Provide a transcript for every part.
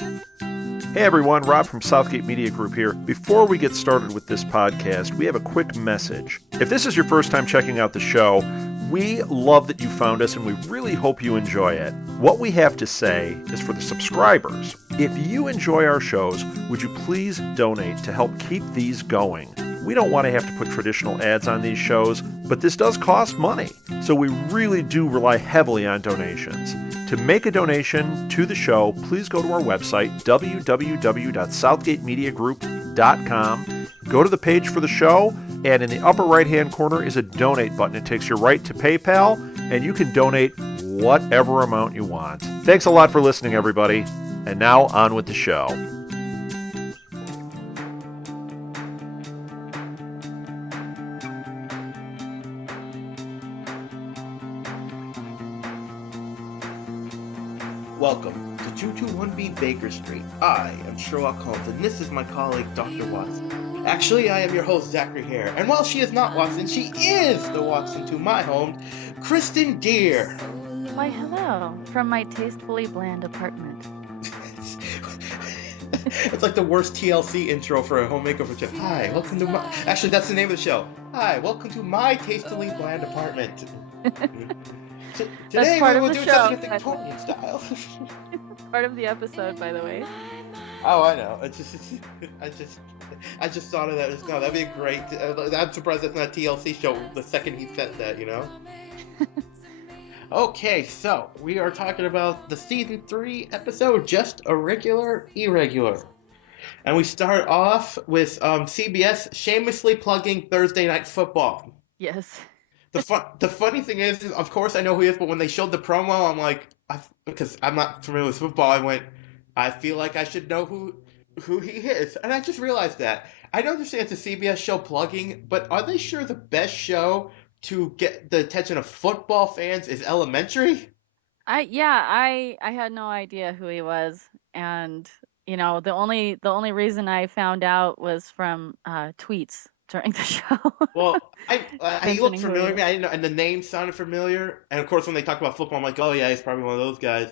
Hey everyone, Rob from Southgate Media Group here. Before we get started with this podcast, we have a quick message. If this is your first time checking out the show, we love that you found us and we really hope you enjoy it. What we have to say is for the subscribers. If you enjoy our shows, would you please donate to help keep these going? We don't want to have to put traditional ads on these shows, but this does cost money. So we really do rely heavily on donations. To make a donation to the show, please go to our website, www.southgatemediagroup.com. Go to the page for the show, and in the upper right-hand corner is a donate button. It takes you right to PayPal, and you can donate whatever amount you want. Thanks a lot for listening, everybody. And now on with the show. Welcome to 221B Baker Street. I am Sherlock Holmes, and this is my colleague, Dr. Watson. Actually, I am your host, Zachary Hare, and while she is not Watson, she is the Watson to my home, Kristen Deere. Why, hello, from my tastefully bland apartment. It's like the worst TLC intro for a home makeover show. Hi, welcome to my. Actually, that's the name of the show. Hi, welcome to my tastefully bland apartment. That's Today we part of will the do something show, in by the way. Victorian style. Part of the episode, by the way. Oh, I know. I just, I just thought of that. Just, no, that'd be a great. I'm surprised that's not a TLC show. The second he said that, you know. Okay, so we are talking about the season 3 episode, just a regular irregular, and we start off with CBS shamelessly plugging Thursday Night Football. Yes. The funny thing is, of course, I know who he is, but when they showed the promo, I'm like, because I'm not familiar with football, I went, I feel like I should know who he is, and I just realized that. I don't understand it's a CBS show plugging, but are they sure the best show to get the attention of football fans is Elementary? I had no idea who he was, and the only reason I found out was from tweets during the show Well, he looked mentioning who he familiar to was. me. I didn't know, and the name sounded familiar. And of course, when they talk about football, I'm like, oh yeah, he's probably one of those guys.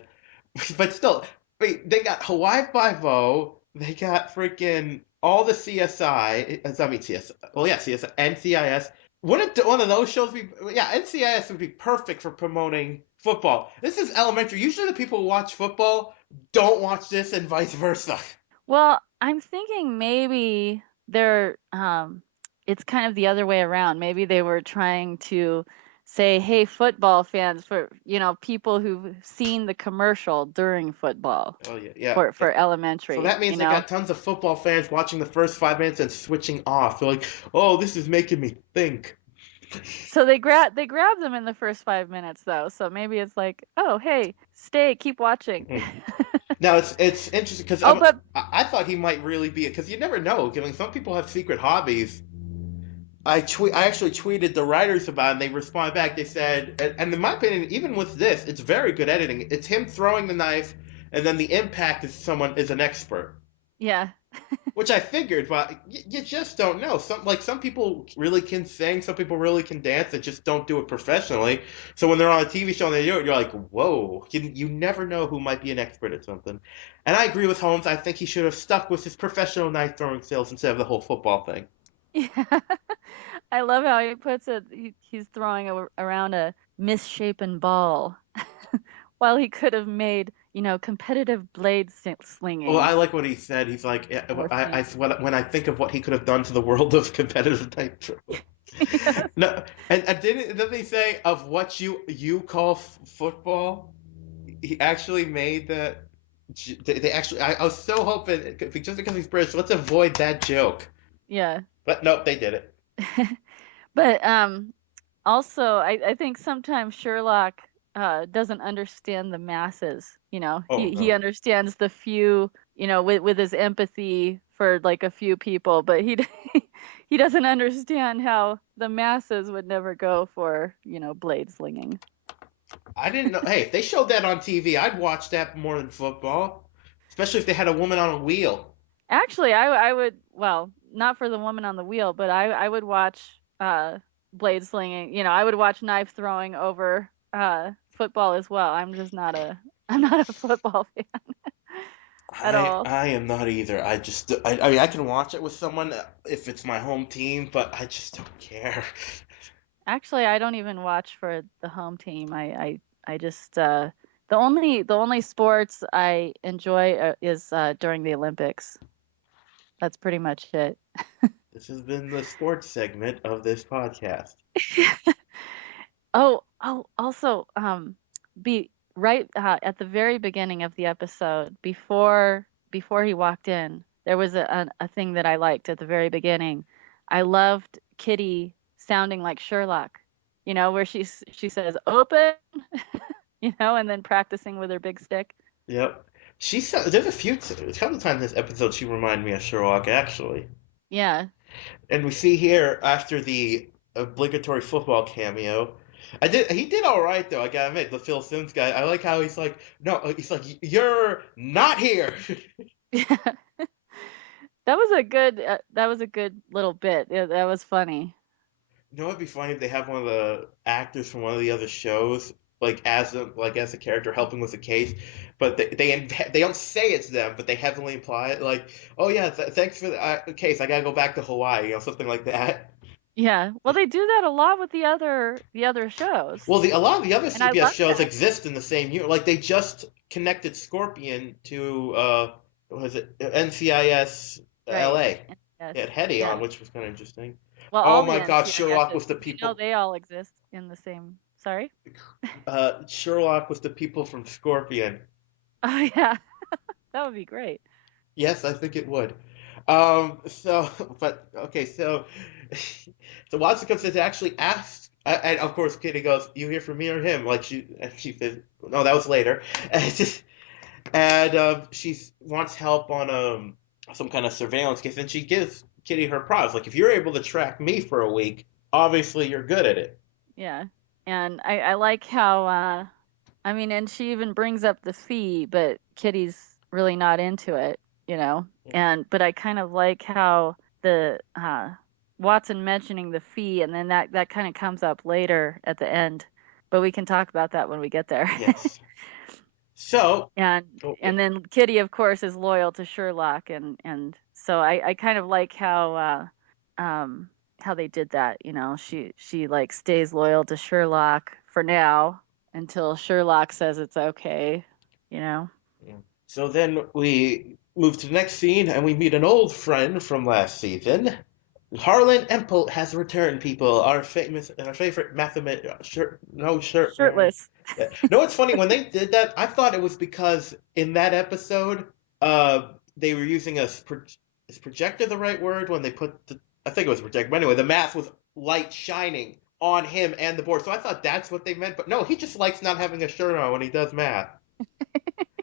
But still, wait, they got Hawaii Five-O, they got freaking all the CSI, I mean CSI, well yeah, CSI, NCIS. Wouldn't one of those shows be, yeah, NCIS would be perfect for promoting football. This is elementary. Usually the people who watch football don't watch this and vice versa. Well, I'm thinking maybe it's kind of the other way around. Maybe they were trying to say, "Hey, football fans, for, people who've seen the commercial during football Oh yeah, yeah. for So elementary, that means they got tons of football fans watching the first 5 minutes and switching off. They're like, oh, this is making me think. So they grab them in the first 5 minutes though. So maybe it's like, "Oh, hey, stay, keep watching." Now it's interesting because Oh, but I thought he might really be because you never know. I mean, some people have secret hobbies. I actually tweeted the writers about it and they responded back. They said, and in my opinion, even with this, it's very good editing. It's him throwing the knife, and then the impact is someone is an expert. yeah. Which I figured, but you just don't know. Some people really can sing, some people really can dance, they just don't do it professionally. So when they're on a TV show and they do it, you're like, whoa! You never know who might be an expert at something. And I agree with Holmes. I think he should have stuck with his professional knife throwing skills instead of the whole football thing. Yeah. I love how he puts it. He's throwing around a misshapen ball while he could have made, competitive blade Well, slinging. I like what he said. He's like, Poor feet. when I think of what he could have done to the world of competitive knife. Yes. No, and didn't he say of what you call football? He actually made that. They actually. I was so hoping just because he's British, let's avoid that joke. Yeah. But nope, they did it. But also I think sometimes Sherlock doesn't understand the masses, Oh He no. understands the few, with his empathy for like a few people, but he doesn't understand how the masses would never go for, blade slinging. I didn't know. Hey, if they showed that on TV, I'd watch that more than football. Especially if they had a woman on a wheel. Actually, I would, well, not for the woman on the wheel, but I would watch blade slinging. I would watch knife throwing over football as well. I'm just not a I'm not a football fan. at all. I am not either. I mean I can watch it with someone if it's my home team, but I just don't care. Actually, I don't even watch for the home team. I just the only sports I enjoy is during the Olympics. That's pretty much it. This has been the sports segment of this podcast. Also, be right at the very beginning of the episode, before he walked in, there was a thing that I liked at the very beginning. I loved Kitty sounding like Sherlock, where she says open, and then practicing with her big stick. Yep. There's a couple times this episode she reminded me of Sherlock actually. Yeah. And we see here after the obligatory football cameo. He did all right though. I gotta admit, the Phil Sims guy. I like how he's like, no, he's like, you're not here. That was a good little bit. Yeah, that was funny. You know what'd be funny if they have one of the actors from one of the other shows, like as a character helping with the case, but they don't say it's them, but they heavily imply it, like, oh yeah, thanks for the case. I gotta go back to Hawaii, something like that. Yeah. Well, they do that a lot with the other shows. Well, a lot of the other And I CBS love shows that. exist in the same year. Like they just connected Scorpion to what was it, NCIS Right. LA. They Yes. had Hetty on, Yeah. which was kind of interesting. Well, Oh all the my God, Sherlock NCISs, was the people. they all exist in the same. Sorry? Sherlock was the people from Scorpion. Oh yeah, that would be great. Yes, I think it would. So, but okay, so so Watson comes in to actually ask, and of course Kitty goes, "You here for me or him?" Like and she says, "No, that was later." And she wants help on some kind of surveillance case, and she gives Kitty her props. Like, if you're able to track me for a week, obviously you're good at it. Yeah. And I like how I mean, and she even brings up the fee, but Kitty's really not into it, you know. But I kind of like how the Watson mentioning the fee, and then that kind of comes up later at the end. But we can talk about that when we get there. Yes. So, and oh, yeah. and then Kitty, of course, is loyal to Sherlock, and so I kind of like how they did that. She like stays loyal to Sherlock for now until Sherlock says it's okay. You know. Yeah. So then we move to the next scene, and we meet an old friend from last season. Harlan Empel has returned, people. Our favorite mathemat shirt, no shirt wearing. Shirtless. No, it's funny when they did that. I thought it was because in that episode, they were using is projector the right word when they put the. I think it was projector. But anyway, the math was light shining on him and the board. So I thought that's what they meant. But no, he just likes not having a shirt on when he does math.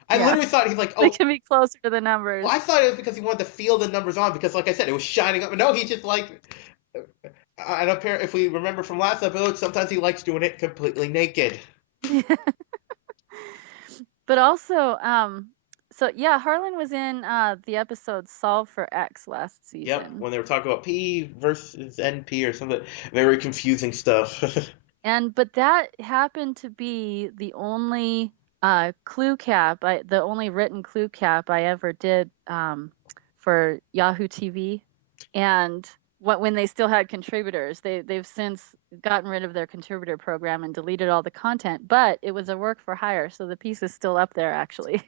I Yeah, literally thought he's like, they oh, can be closer to the well, numbers. I thought it was because he wanted to feel the numbers on because, like I said, it was shining up. No, he just like, and apparently, if we remember from last episode, sometimes he likes doing it completely naked. But also, so yeah, Harlan was in the episode Solve for X last Yep, season. when they were talking about P versus NP or something, very confusing stuff. But that happened to be the only the only written clue cap I ever did for Yahoo TV. And when they still had contributors, they've since gotten rid of their contributor program and deleted all the content, but it was a work for hire, so the piece is still up there actually.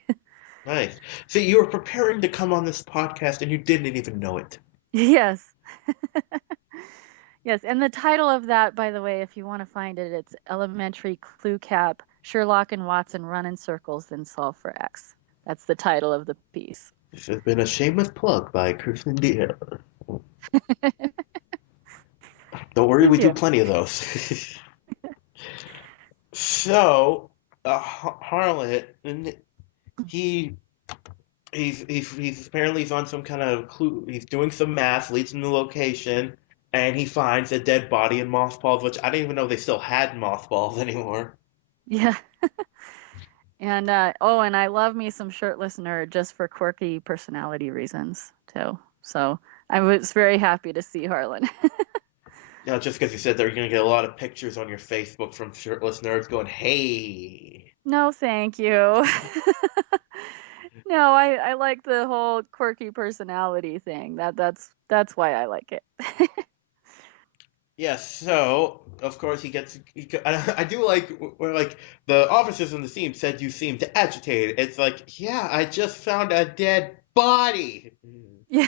Nice. So you were preparing to come on this podcast and you didn't even know it. Yes. Yes, and the title of that, by the way, if you want to find it, it's Elementary Clue Cap, Sherlock and Watson Run in Circles, then Solve for X. That's the title of the piece. This has been a shameless plug by Kristen Deal. Don't worry, Thank we do you. plenty of those. So, Harlan, he he's apparently he's on some kind of clue. He's doing some math, leads him to location, and he finds a dead body in mothballs, which I didn't even know they still had mothballs anymore. Yeah. And and I love me some shirtless nerd just for quirky personality reasons too. So I was very happy to see Harlan. You know, just because you said that, you're gonna get a lot of pictures on your Facebook from shirtless nerds going, "Hey." No, thank you. No, I like the whole quirky personality thing. That's why I like it. Yes, so of course I do like where like the officers on the scene said you seemed agitated. It's like, yeah, I just found a dead body. Yeah,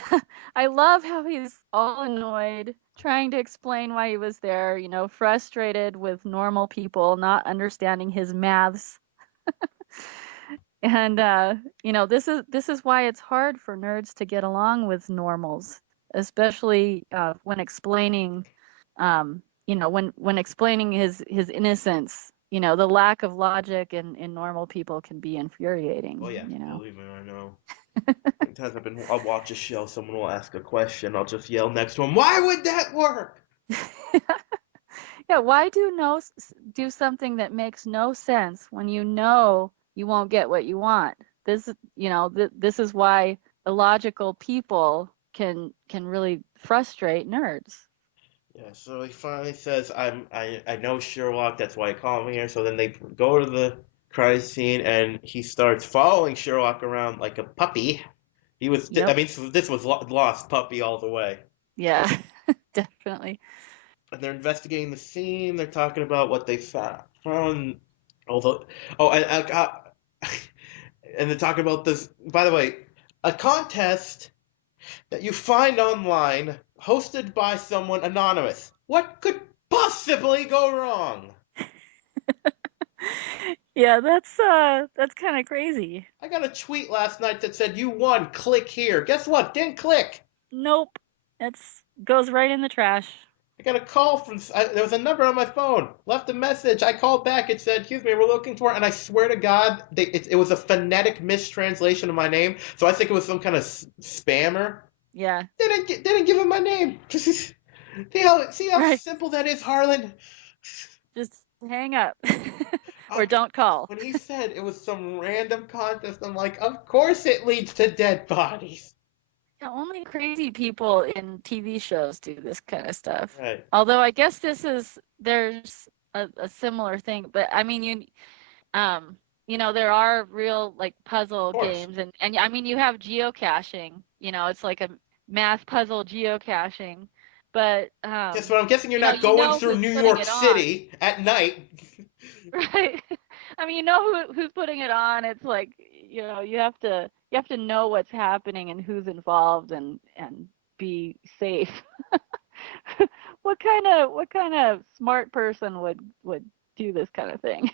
I love how he's all annoyed, trying to explain why he was there, frustrated with normal people not understanding his maths. And this is why it's hard for nerds to get along with normals, especially when explaining when explaining his innocence. The lack of logic in normal people can be Oh infuriating, yeah, you know. believe me, I know. Sometimes I'll watch a show, someone will ask a question, I'll just yell next to him, "Why would that work?" Yeah, why do something that makes no sense when you know you won't get what you want? This is why illogical people can really frustrate nerds. Yeah, so he finally says, I know Sherlock, that's why he called me here." So then they go to the crime scene, and he starts following Sherlock around like a puppy. I Yep. mean, this was Lost Puppy all the way. Yeah, definitely. And they're investigating the scene. They're talking about what they found. Although, oh, and they're talking about this. By the way, a contest that you find online, hosted by someone anonymous. What could possibly go wrong? Yeah, that's kind of crazy. I got a tweet last night that said, "You won, click here." Guess what? Didn't click. Nope. That's goes right in the trash. I got a call there was a number on my phone. Left a message. I called back. It said, "Excuse me, we're looking for," and I swear to God, it was a phonetic mistranslation of my name. So I think it was some kind of spammer. Yeah. Didn't give him my name. See how Right. simple that is, Harlan. Just hang up or Uh, don't call. when he said it was some random contest, I'm like, of course it leads to dead bodies. Yeah, only crazy people in TV shows do this kind of stuff. Right. Although I guess there's a similar thing, but I mean um there are real like Of puzzle course. games and I mean you have geocaching, it's like a math puzzle geocaching, but Guess what? I'm guessing you're not you going know through who's New putting York it on, City at night. right? I mean, you know who's putting it on. It's like, you have to know what's happening and who's involved and be safe. What kind of smart person would do this kind of thing?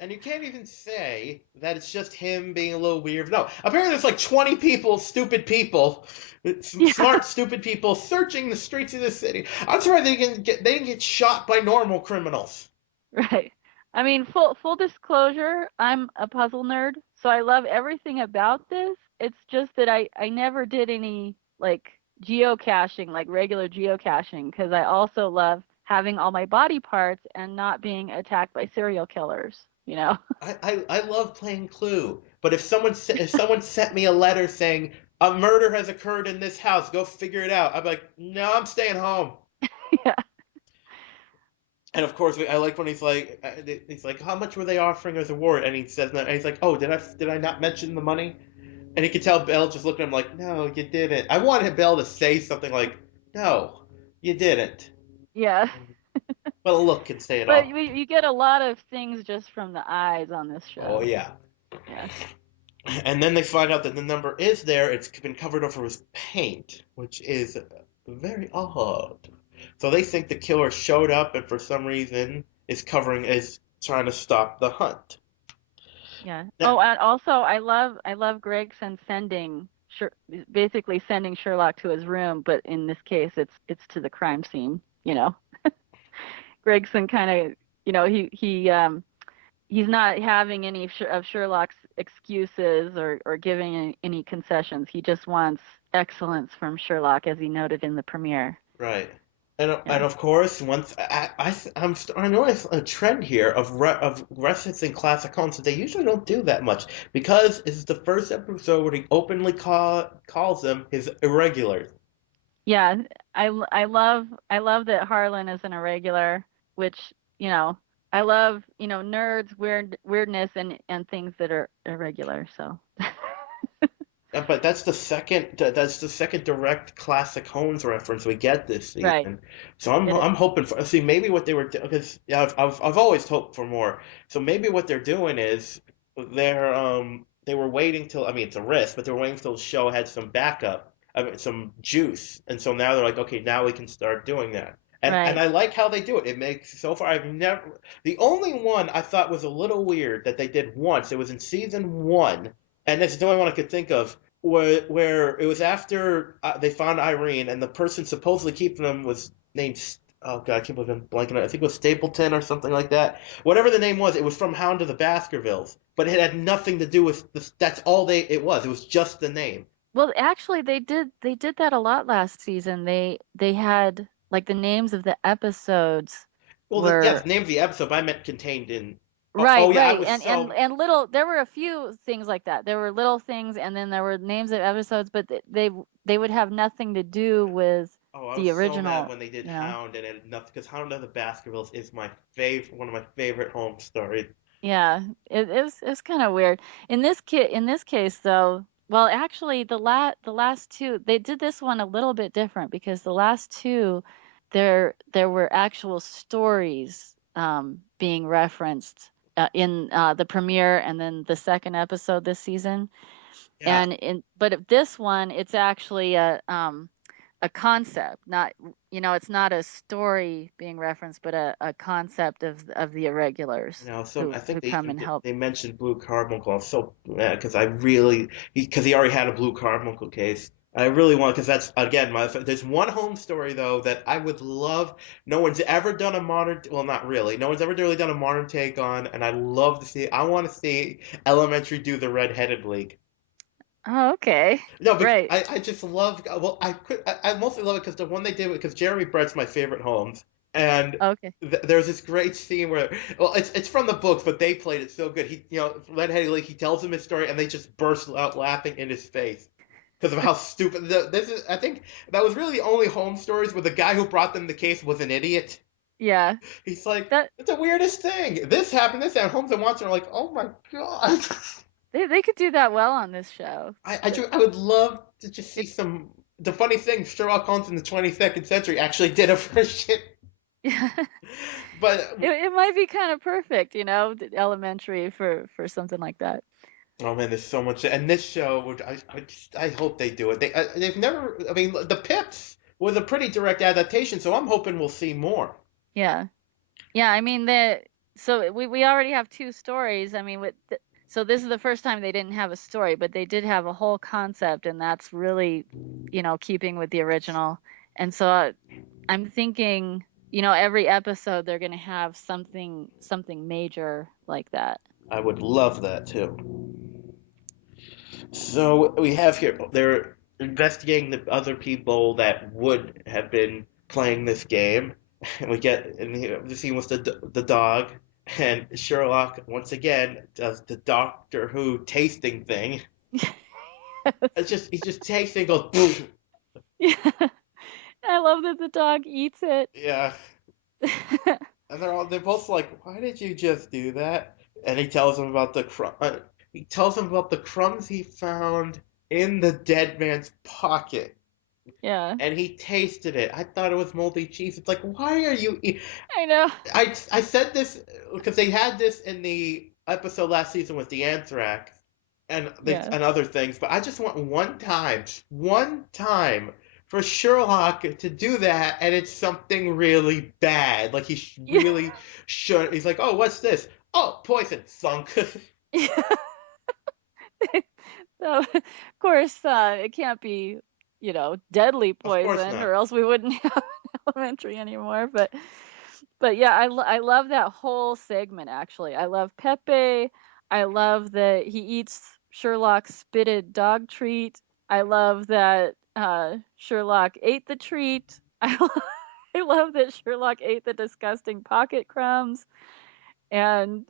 And you can't even say that it's just him being a little weird. No, apparently there's like 20 people, stupid people, Yeah, smart, stupid people searching the streets of the city. I'm surprised they didn't get shot by normal criminals. right. I mean, full disclosure, I'm a puzzle nerd, so I love everything about this. It's just that I never did any like geocaching, like regular geocaching, because I also love having all my body parts and not being attacked by serial killers, you know? I love playing Clue, but if someone sent me a letter saying a murder has occurred in this house, go figure it out, I'm like, no, I'm staying home. Yeah. And of course, I like when he's like, how much were they offering as a reward? And he says, and he's like, oh, did I not mention the money? And you can tell Belle just looked at him like, no, you didn't. I wanted Belle to say something like, no, you didn't. Yeah. But a look can say it But all. you get a lot of things just from the eyes on this Oh show. yeah. Yeah. And then they find out that the number is there. It's been covered over with paint, which is very odd. So they think the killer showed up and for some reason is trying to stop the hunt. Yeah. Now, Oh, and also I love Gregson basically sending Sherlock to his room, but in this case it's to the crime scene, you know. Gregson kind of, he's not having any of Sherlock's excuses or giving any concessions. He just wants excellence from Sherlock, as he noted in the premiere. right. And Yeah. of course, once I notice a trend here of referencing classic Holmes that they usually don't do that much because this is the first episode where he openly calls them his irregulars. Yeah, I love that Harlan is an irregular, which, I love, nerds, weirdness and things that are irregular, so But that's the second direct classic Holmes reference we get this Right. season. So I'm It is. I'm hoping for see maybe what they were because yeah I've always hoped for more. So maybe what they're doing is they were waiting till I mean it's a risk, but they were waiting till the show had some backup, I mean some juice, and so now they're like okay now we can start doing that. And Right. I like how they do it. It makes so far I've never the only one I thought was a little weird that they did once. It was in season one, and this is the only one I could think of where it was after they found Irene, and the person supposedly keeping them was named. Oh God, I can't believe I'm blanking on it. I think it was Stapleton or something like that. Whatever the name was, it was from Hound of the Baskervilles, but it had nothing to do with this. That's all they it was. It was just the name. Well, actually, they did that a lot last season. They had like the names of the episodes Well, yeah, were the name of the episode, but I meant contained in. Oh right, yeah, I right. was so. And little there were a few things like that. There were little things and then there were names of episodes, but they would have nothing to do with Oh, I was the so mad original, when they did you know. Hound and it nothing because Hound of the Baskervilles is my favorite, one of my favorite home stories. Yeah, it was kind of weird. In this case though, well actually the last two they did this one a little bit different because the last two there were actual stories being referenced in the premiere and then the second episode this season. Yeah, And in but if this one it's actually a concept, not it's not a story being referenced, but a concept of the irregulars you know, so I who think come and help. they mentioned Blue Carbuncle. I'm so mad because I really because he already had a Blue Carbuncle case. I really want because that's again my there's one home story though that I would love. No one's ever done a modern well not really. No one's ever really done a modern take on, and I love to see. I want to see Elementary do the Red-Headed League. Oh, okay. No, but Right. I just love. Well, I mostly love it because the one they did because Jeremy Brett's my favorite Holmes, and Okay. there's this great scene where well, it's from the books, but they played it so good. He Red Haley he tells him his story, and they just burst out laughing in his face because of how stupid this is. I think that was really the only Holmes stories where the guy who brought them the case was an idiot. Yeah. He's like, That it's the weirdest thing. This happened. This happened. Holmes and Watson are like, oh my god. they could do that well on this show. I would love to just see some. The funny thing, Sherlock Holmes in the 22nd century actually did a version, Yeah. but It might be kind of perfect, elementary for something like that. oh man, there's so much. And this show, would I hope they do it. They've never. I mean, the Pips was a pretty direct adaptation, so I'm hoping we'll see more. Yeah. Yeah, I mean so we already have two stories. I mean so this is the first time they didn't have a story, but they did have a whole concept and that's really, keeping with the original. And so I'm thinking, every episode they're going to have something major like that. I would love that too. So we have here they're investigating the other people that would have been playing this game, and we get in the scene with the dog, and Sherlock once again does the Doctor Who tasting thing. It's just he just tastes and goes, "Poof." Yeah. I love that the dog eats it. Yeah, and they're both like, why did you just do that? And he tells them about he tells them about the crumbs he found in the dead man's pocket. Yeah, And he tasted it. I thought it was moldy cheese. It's like, why are you? I know. I said this because they had this in the episode last season with the anthrax Yeah. and other things. But I just want one time for Sherlock to do that, and it's something really bad. Like Yeah. really should. He's like, oh, what's this? Oh, poison, thunk. Of Yeah. So, of course, it can't be, deadly course poison, or not. else we wouldn't have elementary anymore. But yeah, I love that whole segment actually. I love Pepe. I love that he eats Sherlock's spitted dog treat. I love that Sherlock ate the treat. I love that Sherlock ate the disgusting pocket crumbs. And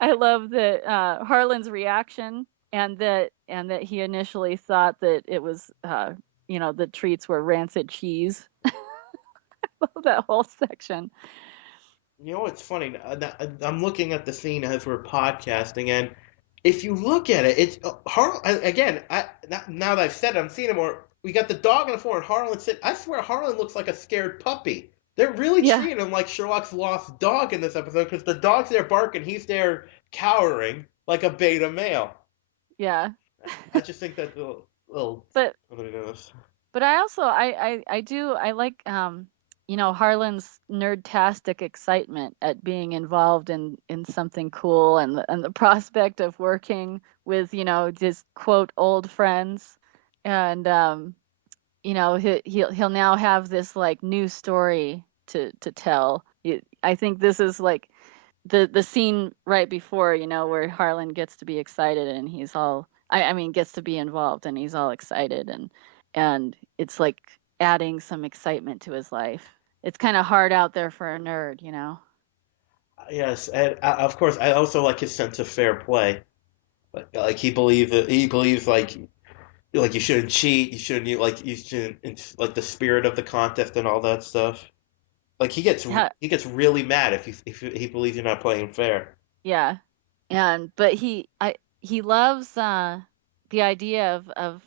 I love that Harlan's reaction and that he initially thought that it was the treats were rancid cheese. Love that whole section. You know what's funny? I'm looking at the scene as we're podcasting, and if you look at it, it's again. Now that I've said it, I'm seeing it more. We got the dog on the floor, and Harlan sit. I swear, Harlan looks like a scared puppy. They're really Yeah, treating him like Sherlock's lost dog in this episode because the dog's there barking, he's there cowering like a beta male. yeah. I just think that's a little But what it is. I also I like Harlan's nerdtastic excitement at being involved in something cool, and the prospect of working with just quote old friends, and he'll now have this like new story to tell. I think this is like the scene right before, where Harlan gets to be excited and he's all I mean gets to be involved and he's all excited, and it's like adding some excitement to his life. It's kind of hard out there for a nerd. Yes, and of course, I also like his sense of fair play. Like he believes like you shouldn't cheat, you shouldn't like the spirit of the contest and all that stuff. Like Ha- he gets really mad if he believes you're not playing fair. yeah. And but he loves the idea of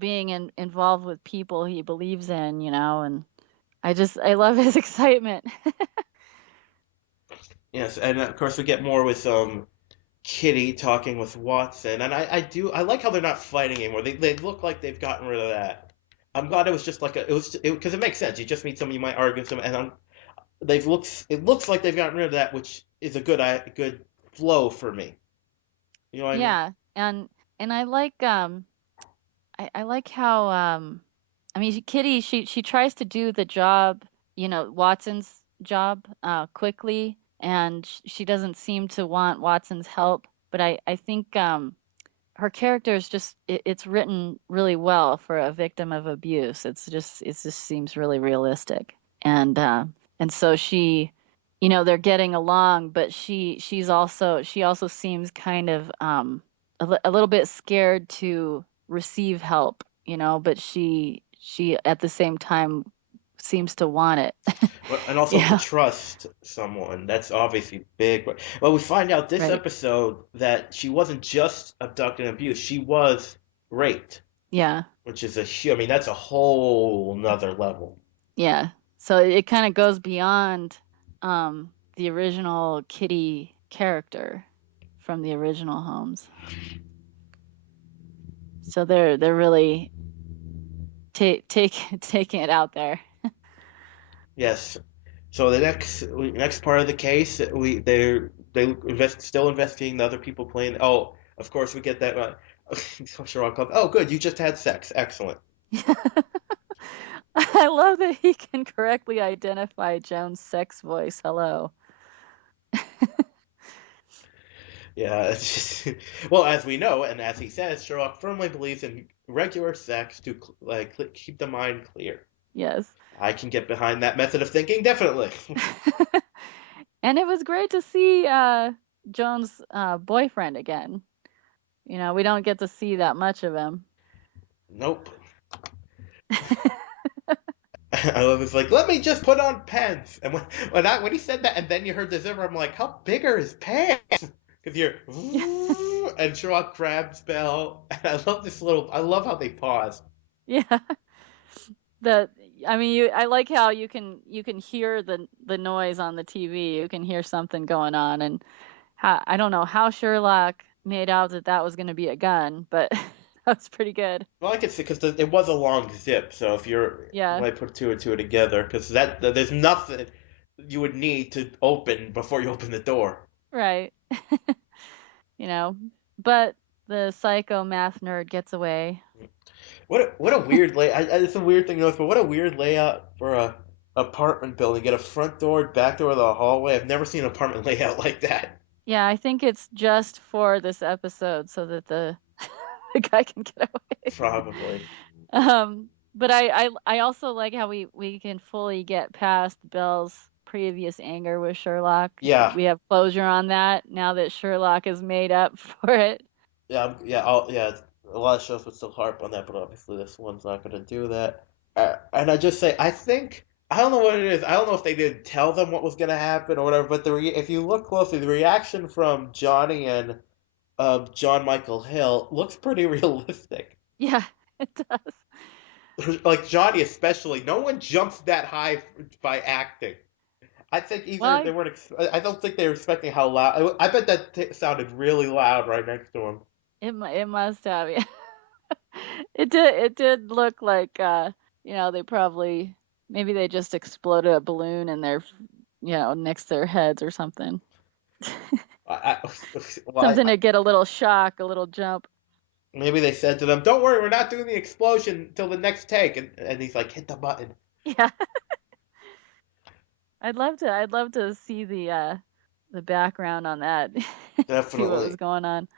being involved with people he believes in, and I love his excitement. Yes, and of course we get more with Kitty talking with Watson, and I like how they're not fighting anymore. They look like they've gotten rid of that. I'm glad it was just like because it makes sense. You just meet someone you might argue with them, and it looks like they've gotten rid of that, which is a good flow for me. You know what I mean? Yeah, and I like how I mean Kitty, she tries to do the job, Watson's job quickly, and she doesn't seem to want Watson's help, but I think her character is just it's written really well for a victim of abuse. It just seems really realistic. And so they're getting along, but she also seems kind of a little bit scared to receive help, but she at the same time seems to want it. And also to Yeah, trust someone. That's obviously big. But well, we find out this right. episode that she wasn't just abducted and abused; she was raped, Yeah. which is I mean, that's a whole nother level. Yeah. So it kind of goes beyond the original Kitty character from the original homes. So they're really taking it out there. Yes. So the next part of the case, still investigating the other people playing. Oh, of course we get that. Sherlock Holmes. Oh, good, you just had sex. Excellent. I love that he can correctly identify Joan's sex voice. Hello. Yeah, it's just, well, as we know, and as he says, Sherlock firmly believes in regular sex to keep the mind clear. Yes. I can get behind that method of thinking, definitely. And it was great to see Joan's boyfriend again. We don't get to see that much of him. Nope. I love it's like, let me just put on pants. And when he said that, and then you heard the zipper, I'm like, how big are his pants? Because you're and Sherlock grabs Bell, and I love how they pause. Yeah. The I mean, I like how you can hear the noise on the TV. You can hear something going on, and I don't know how Sherlock made out that that was going to be a gun, but that was pretty good. Well, I can see because it was a long zip, so if you Yeah, might put two and two together, because there's nothing you would need to open before you open the door. right. You know, but the psycho math nerd gets away. What a weird it's a weird thing to notice, but what a weird layout for a apartment building. Get a front door, back door, the hallway. I've never seen an apartment layout like that. Yeah, I think it's just for this episode so that the the guy can get away. Probably. But I also like how we can fully get past Bell's previous anger with Sherlock. Yeah, We have closure on that now that Sherlock is made up for it. yeah. A lot of shows would still harp on that, but obviously this one's not going to do that. And I just say, I don't know what it is. I don't know if they didn't tell them what was going to happen or whatever. But if you look closely, the reaction from Johnny and of John Michael Hill looks pretty realistic. Yeah, it does. Like Johnny especially, no one jumps that high by acting. I think Well, either they weren't. I don't think they were expecting how loud. I bet that sounded really loud right next to him. it must have. Yeah. It did look like they probably maybe they just exploded a balloon in their next to their heads or something. I, well, Something to get a little shock, a little jump. maybe they said to them, "Don't worry, we're not doing the explosion till the next take," and he's like, "Hit the button." Yeah. I'd love to see the background on that. See what was Definitely. going on.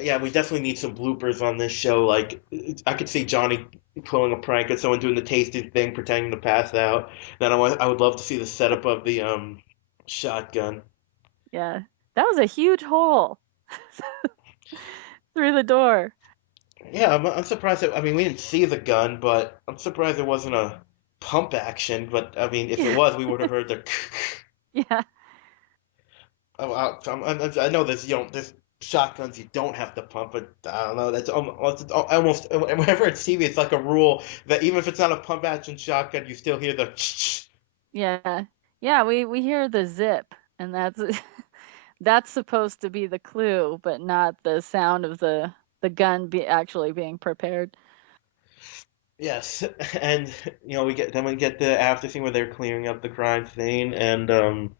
Yeah, we definitely need some bloopers on this show. Like, I could see Johnny pulling a prank at someone doing the tasty thing, pretending to pass out. Then I would love to see the setup of the shotgun. Yeah. That was a huge hole through the door. Yeah, I'm surprised that, I mean, we didn't see the gun, but I'm surprised there wasn't a pump action. But I mean, if it Yeah. was, we would have heard the. Yeah. I know there's shotguns you don't have to pump, but I don't know. That's almost whenever it's TV, it's like a rule that even if it's not a pump action shotgun, you still hear the. Yeah. Yeah, we hear the zip, and that's that's supposed to be the clue, but not the sound of the gun be actually being prepared. Yes, and we get the after scene where they're clearing up the crime scene, and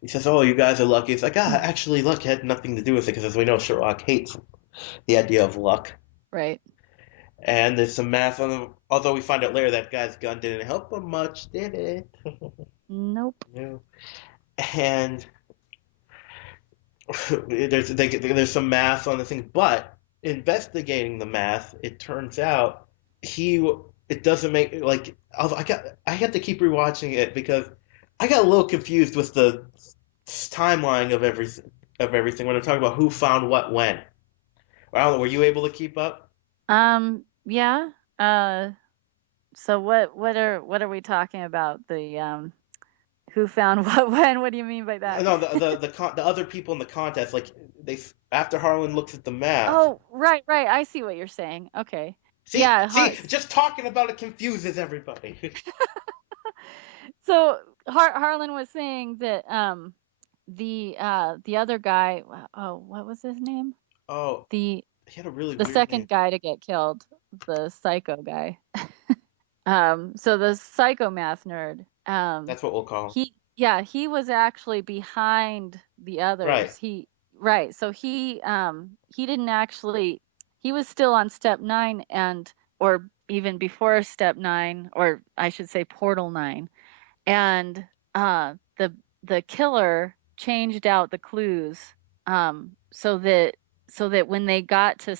he says, "Oh, you guys are lucky." It's like, actually, luck had nothing to do with it because, as we know, Sherlock hates the idea of luck. Right. And there's some math on the. Although we find out later that guy's gun didn't help him much, did it? Nope. No. And there's some math on the thing, but investigating the math, it turns out he it doesn't make like I had to keep rewatching it because I got a little confused with the timeline of everything when I'm talking about who found what when. I don't know, were you able to keep up? Yeah. So what are we talking about? The who found what when? What do you mean by that? No, the other people in the contest, like they after Harlan looks at the math. Oh, right, right. I see what you're saying. Okay. See, Yeah, see, just talking about it confuses everybody. so Harlan was saying that the other guy, oh, what was his name? Oh, The he had a really the weird name. second guy to get killed, the psycho guy. So the psycho math nerd, That's what we'll call him. he was actually behind the Right. others. Right. So he didn't actually, he was still on step 9 and or even before step 9, or I should say portal 9. And the killer changed out the clues so that when they got to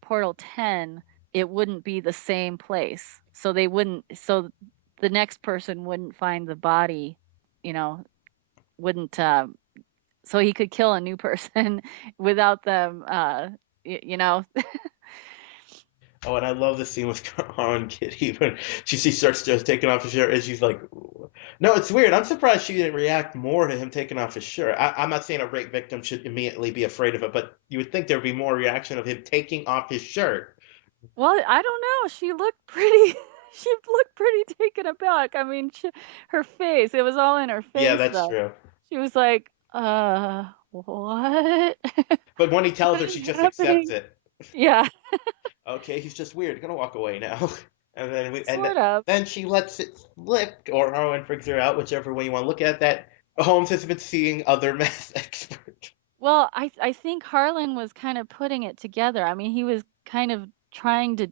portal 10, it wouldn't be the same place. So the next person wouldn't find the body, you know, wouldn't so he could kill a new person without them you know. Oh, and I love the scene with Harlan Kitty when she starts just taking off his shirt, and she's like, "No, it's weird. I'm surprised she didn't react more to him taking off his shirt. I'm not saying a rape victim should immediately be afraid of it, but you would think there'd be more reaction of him taking off his shirt." Well, I don't know. She looked pretty. She looked pretty taken aback. I mean, her face. It was all in her Yeah, face, that's though. true. She was like, what? But when he tells What her, is she just accepts happening?" it. Yeah, Okay, he's just weird. Gonna walk away now. sort of. Then she lets it slip, or Harlan figures her out, whichever way you want to look at that. Holmes has been seeing other math experts. Well, I think Harlan was kind of putting it together. I mean, he was kind of trying to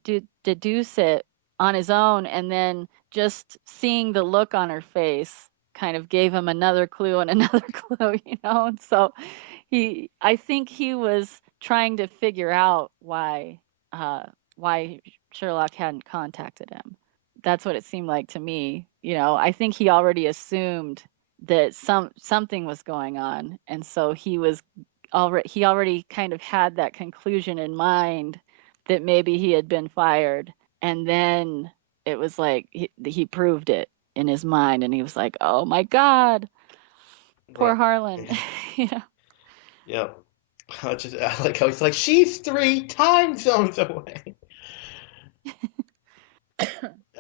deduce it on his own, and then just seeing the look on her face kind of gave him another clue and another clue. And so I think he was trying to figure out why Sherlock hadn't contacted him. That's what it seemed like to me. I think he already assumed that something was going on, and so he already kind of had that conclusion in mind that maybe he had been fired, and then it was like he proved it in his mind, and he was like, oh my god, poor Right. Harlan. you know Yeah. I like how he's like, she's 3 time zones away.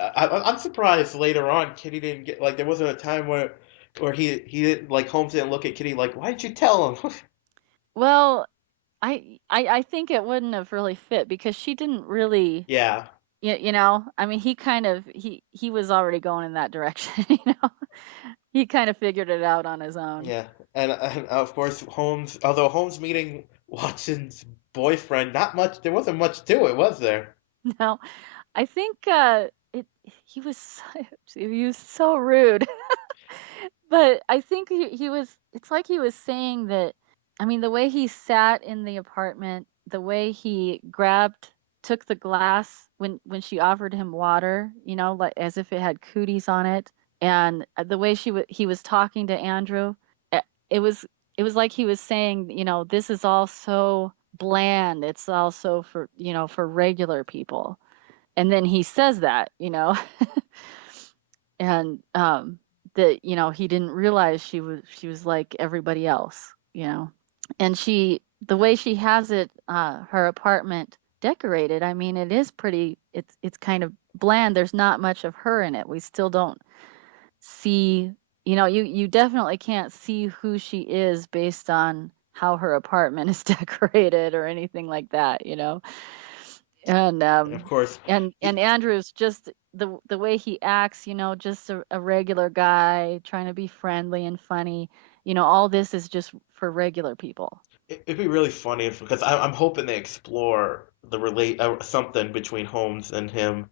I'm surprised later on Kitty didn't get like there wasn't a time where he didn't like Holmes didn't look at Kitty like, why did you tell him? Well, I think it wouldn't have really fit because she didn't really, Yeah, I mean, he was already going in that direction, you know. He kind of figured it out on his own. yeah, and of course Holmes, although Holmes meeting Watson's boyfriend, not much. There wasn't much to it, was there? No, I think it he was he was so rude. But I think he was, it's like he was saying that, I mean, the way he sat in the apartment, the way he took the glass when she offered him water, like as if it had cooties on it, and the way he was talking to Andrew, uh, it was it was like he was saying, this is all so bland. It's also for, for regular people. And then he says that, and that he didn't realize she was like everybody else, and the way she has it, her apartment decorated, I mean, it is pretty, it's kind of bland. There's not much of her in it. We still don't see, you definitely can't see who she is based on how her apartment is decorated or anything like that, and And of course, and Andrew's just the way he acts, just a regular guy trying to be friendly and funny. All this is just for regular people. it'd be really funny if because I'm hoping they explore the relate something between Holmes and him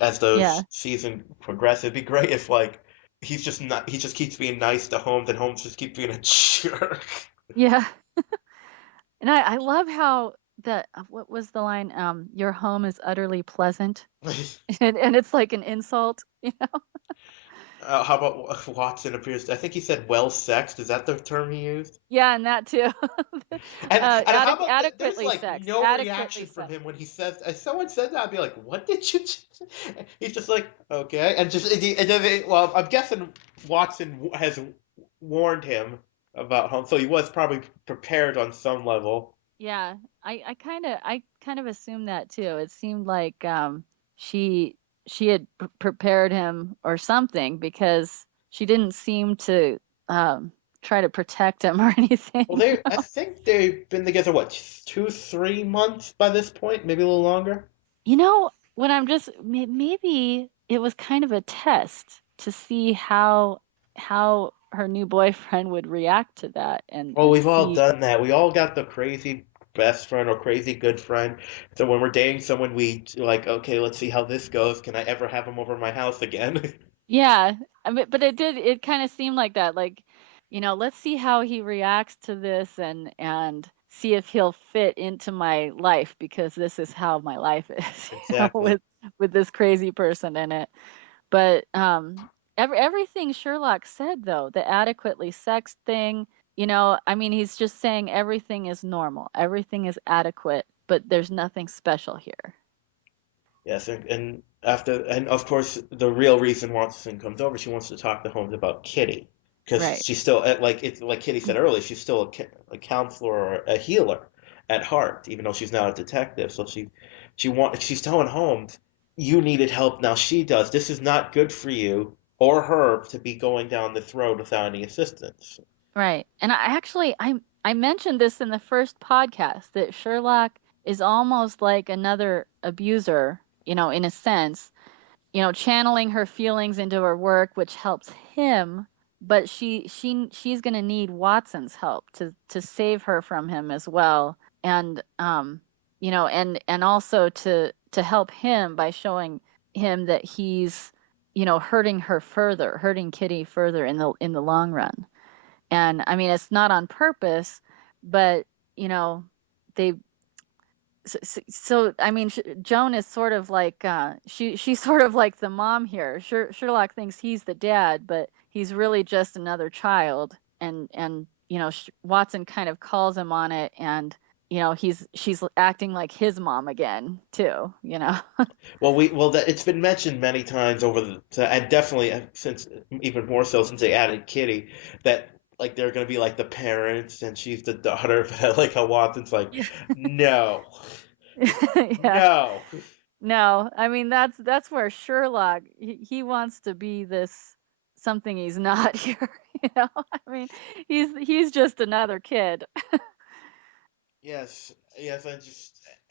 as Yeah, those season progress. It'd be great if like he's just not he just keeps being nice to Holmes and Holmes just keeps being a jerk. yeah. And I love how what was the line? Your home is utterly pleasant, and it's like an insult, How about Watson appears? I think he said well sexed. Is that the term he used? Yeah, and that too. And how about there's Adequately like sexed, no adequately reaction from sexed. him when he says if someone said that I'd be like what did you just say?" He's just like okay and just and then well I'm guessing Watson has warned him about home so he was probably prepared on some level. Yeah, I kind of assumed that too. It seemed like she she had prepared him or something because she didn't seem to um try to protect him or Well anything. they I think they've been together what 2 3 months by this point maybe a little longer. When I'm just maybe it was kind of a test to see how her new boyfriend would react to that, Well, and we've all see. done that. We all got the crazy best friend or crazy good friend. So when we're dating someone, we like, okay, let's see how this goes. Can I ever have him over my house again? Yeah, I mean, but it kind of seemed like that, like, let's see how he reacts to this, and see if he'll fit into my life because this is how my life is, Exactly. with this crazy person in it. But everything Sherlock said though, the adequately sexed thing, I mean, he's just saying everything is normal, everything is adequate, but there's nothing special here. Yes, and after and of course the real reason Watson comes over, she wants to talk to Holmes about Kitty because Right. she's still like it's like Kitty said earlier, she's still a counselor or a healer at heart, even though she's now a detective. So she's telling Holmes, you needed help now she does. This is not good for you or her to be going down this road without any assistance. Right. And I mentioned this in the first podcast that Sherlock is almost like another abuser, in a sense, channeling her feelings into her work, which helps him, but she's going to need Watson's help to save her from him as well. And and also to help him by showing him that he's, hurting Kitty further in the long run. And I mean, it's not on purpose, but you know, they so I mean, Joan is sort of like she's sort of like the mom here. Sherlock thinks he's the dad, but he's really just another child. And Watson kind of calls him on it, and she's acting like his mom again too. It's been mentioned many times over and definitely since even more so since they added Kitty that like they're gonna be like the parents and she's the daughter, but I like how Watson's like, Yeah. no, Yeah. no. No, I mean that's where Sherlock he wants to be this something he's not here, you know? I mean, he's just another kid. Yes, yes,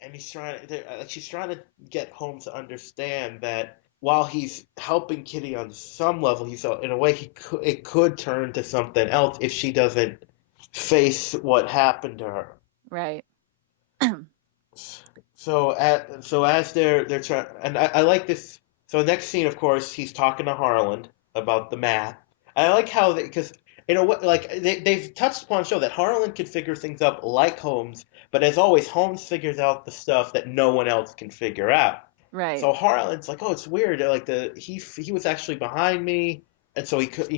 and he's trying like she's trying to get Holmes to understand that while he's helping Kitty on some level, he's in a way it could turn to something else if she doesn't face what happened to her. Right. So as they're trying, and I like this. So next scene, of course, he's talking to Harland about the math. I like how because in a way, like they've touched upon show that Harlan can figure things out like Holmes, but as always, Holmes figures out the stuff that no one else can figure out. Right. So Harlan's like, oh, it's weird. Like he was actually behind me, and so he could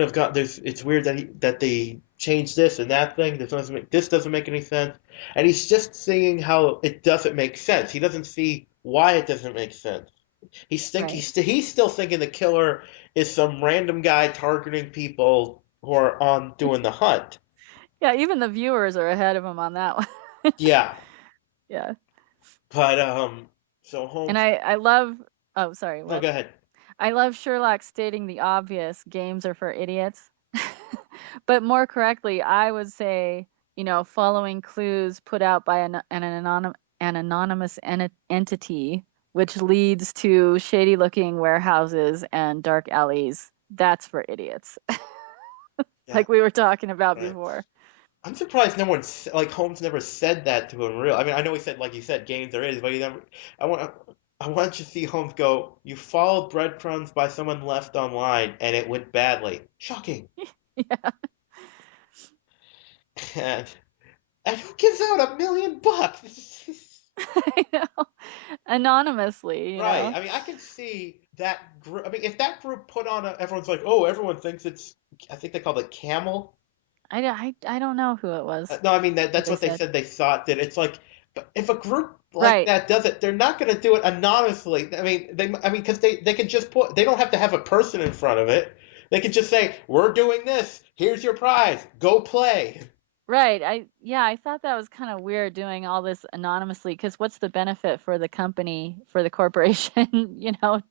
have got this. It's weird that they changed this and that thing. This doesn't make any sense. And he's just seeing how it doesn't make sense. He doesn't see why it doesn't make sense. Right. He's still thinking the killer is some random guy targeting people who are on doing the hunt. Yeah, even the viewers are ahead of him on that one. Yeah, Yeah. but so And Holmes. I love oh, sorry, No, what? go ahead. I love Sherlock stating the obvious, games are for idiots. But more correctly, I would say, following clues put out by an anonymous entity, which leads to shady looking warehouses and dark alleys. That's for idiots, Yeah, like we were talking about right. before. I'm surprised no one like Holmes never said that to him. Real. I mean, I know he said like you said games are idiots, but he never. I want. I want to see Holmes go. You followed breadcrumbs by someone left online, and it went badly. Shocking. Yeah, And and who gives out $1 million? I know. Anonymously, Right. I mean, I can see that group. I mean, if that group put on everyone's like, oh, everyone thinks it's. I think they called it Camel. I don't know who it was No, I mean that that's they what they said. said. They thought that it's like, but if a group like Right. that does it, they're not going to do it anonymously. I mean, because they can just put. They don't have to have a person in front of it. They can just say, "We're doing this. Here's your prize. Go play." Right. Yeah, I thought that was kind of weird doing all this anonymously because what's the benefit for the company, for the corporation,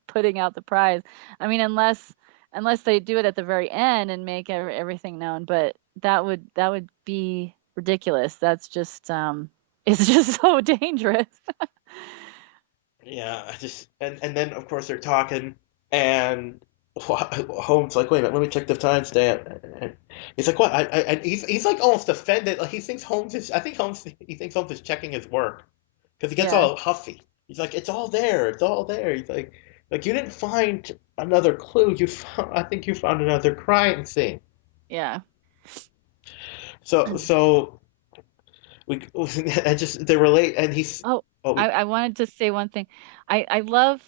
putting out the prize? I mean, unless they do it at the very end and make everything known, but that would be ridiculous. That's just it's just so dangerous. Yeah, I just and then of course they're talking and Holmes like, wait a minute, let me check the timestamp. And he's like, what? And he's like almost offended. Like he thinks Holmes is. I think Holmes he thinks Holmes is checking his work because he gets Yeah. all huffy. He's like, it's all there. It's all there. He's like you didn't find another clue. I think you found another crime scene. Yeah. So we I just they relate and he's Oh, oh I wanted to say one thing. I love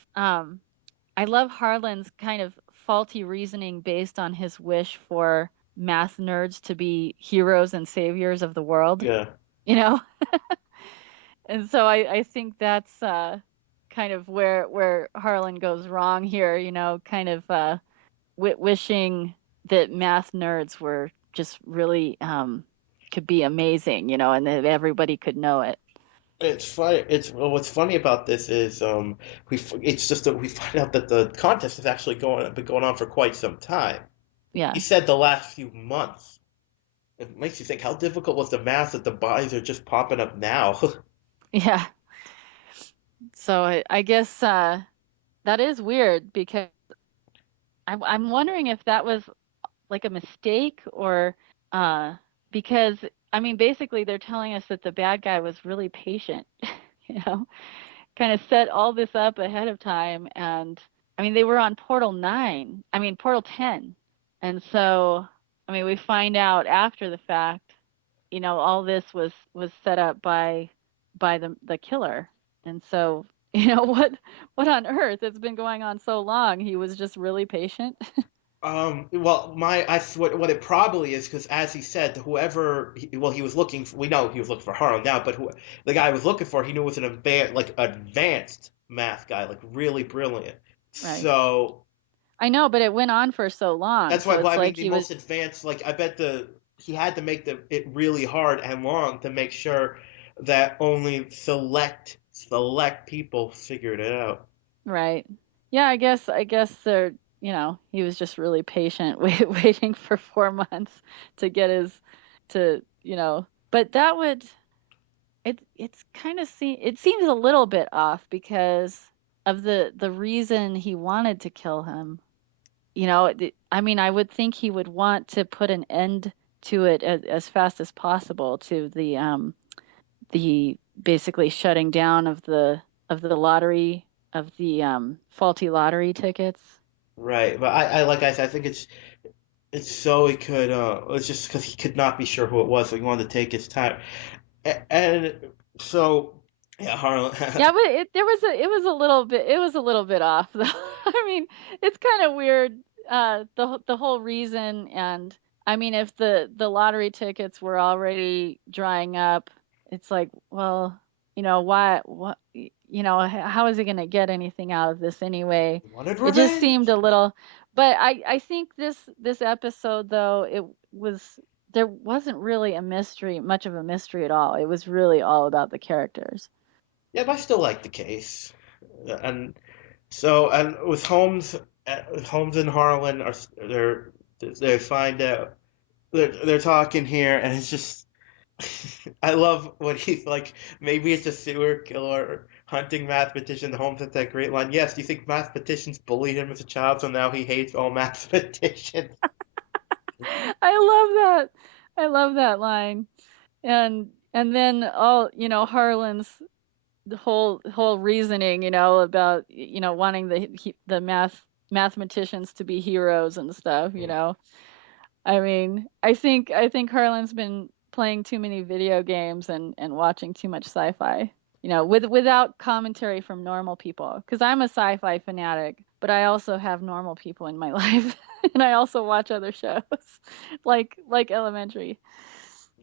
Harlan's kind of faulty reasoning based on his wish for math nerds to be heroes and saviors of the world, yeah. you know? And so I think that's kind of where Harlan goes wrong here, kind of wishing that math nerds were just really could be amazing, and that everybody could know it. It's funny. It's well, what's funny about this is it's just that we find out that the contest has actually been going on for quite some time. He Yeah. said the last few months. It makes you think how difficult was the math that the bodies are just popping up now. Yeah. So I guess that is weird because I'm wondering if that was like a mistake or uh because I mean basically they're telling us that the bad guy was really patient, you know, kind of set all this up ahead of time and I mean they were on portal 9, I mean portal 10. And so I mean we find out after the fact, all this was set up by the killer. And so, what on earth? It's been going on so long. He was just really patient. Well, what it probably is because as he said, well, he was looking. We know he was looking for Harlem now, but the guy was looking for, he knew was an advanced math guy, like really brilliant. Right. So I know, but it went on for so long. That's why, So but it's I mean, like the he was most advanced, like, I bet he had to make it really hard and long to make sure that only select people figured it out. right. Yeah, I guess they're, he was just really patient waiting for 4 months to get his but that would it's kind of it seems a little bit off because of the reason he wanted to kill him. I mean, I would think he would want to put an end to it as fast as possible to the basically shutting down of the lottery of the faulty lottery tickets. Right, but I like I said, I think it's so he could it's just because he could not be sure who it was, so he wanted to take his time. And so yeah, Harlan. Yeah, but it was a little bit off though. I mean, it's kind of weird the whole reason. And I mean, if the lottery tickets were already drying up, it's like, well, why what how is he going to get anything out of this anyway? Wanted It just seemed revenge. a little, but I think this episode though, it was there wasn't really much of a mystery at all. It was really all about the characters. Yeah, but I still like the case. And so, and with Holmes, Holmes and Harlan are they find out they're talking here, and it's just I love when he's like, maybe it's a sewer killer hunting mathematician. Holmes has that great line. Yes, do you think mathematicians bullied him as a child, so now he hates all mathematicians? I love that. I love that line. And then all, Harlan's the whole reasoning, about, wanting the mathematicians to be heroes and stuff. I mean, I think Harlan's been playing too many video games and watching too much sci-fi, without commentary from normal people. Because I'm a sci-fi fanatic, but I also have normal people in my life, and I also watch other shows, like Elementary.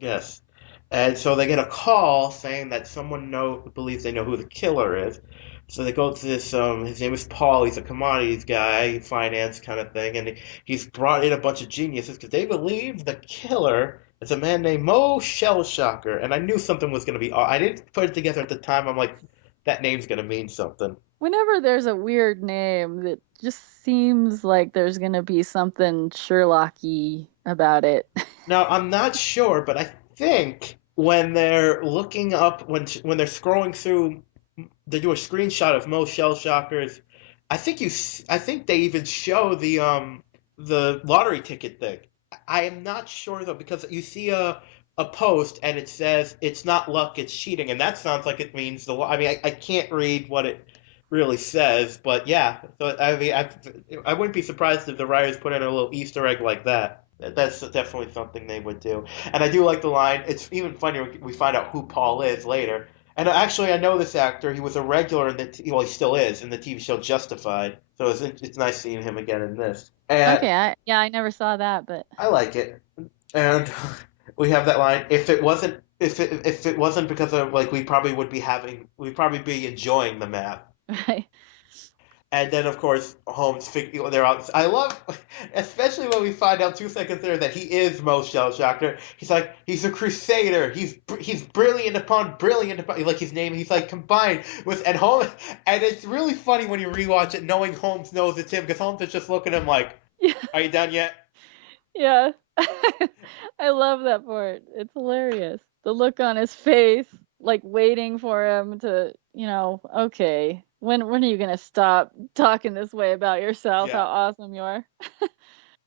Yes. And so they get a call saying that someone believes they know who the killer is. So they go to this his name is Paul, he's a commodities guy, finance kind of thing, and he's brought in a bunch of geniuses because they believe the killer is a man named Mo Shellshocker. And I knew something was gonna be I didn't put it together at the time. I'm like, that name's gonna mean something. Whenever there's a weird name, that just seems like there's gonna be something Sherlocky about it. Now, I'm not sure, but I think when they're looking up when they're scrolling through, they do a screenshot of most shell shockers. I think they even show the lottery ticket thing. I am not sure though because you see a post and it says it's not luck, it's cheating, and that sounds like it means I mean, I can't read what it really says, but yeah. So I mean, I wouldn't be surprised if the writers put in a little Easter egg like that. That's definitely something they would do. And I do like the line. It's even funnier when we find out who Paul is later. And actually, I know this actor. He was a regular in well, he still is in the TV show Justified. So it's nice seeing him again in this. And Okay, I never saw that, but I like it. And we have that line. If it wasn't because of like we'd probably be enjoying the math. right. And then, of course, Holmes figure they're out. I love, especially when we find out 2 seconds later that he is Mo Shellshocker. He's like, he's a crusader. He's brilliant upon like his name. He's like combined with and Holmes, and it's really funny when you rewatch it, knowing Holmes knows it's him because Holmes is just looking at him like, Yeah, "Are you done yet?" yeah. I love that part. It's hilarious. The look on his face, like waiting for him to, okay, when are you gonna stop talking this way about yourself? Yeah. How awesome you are.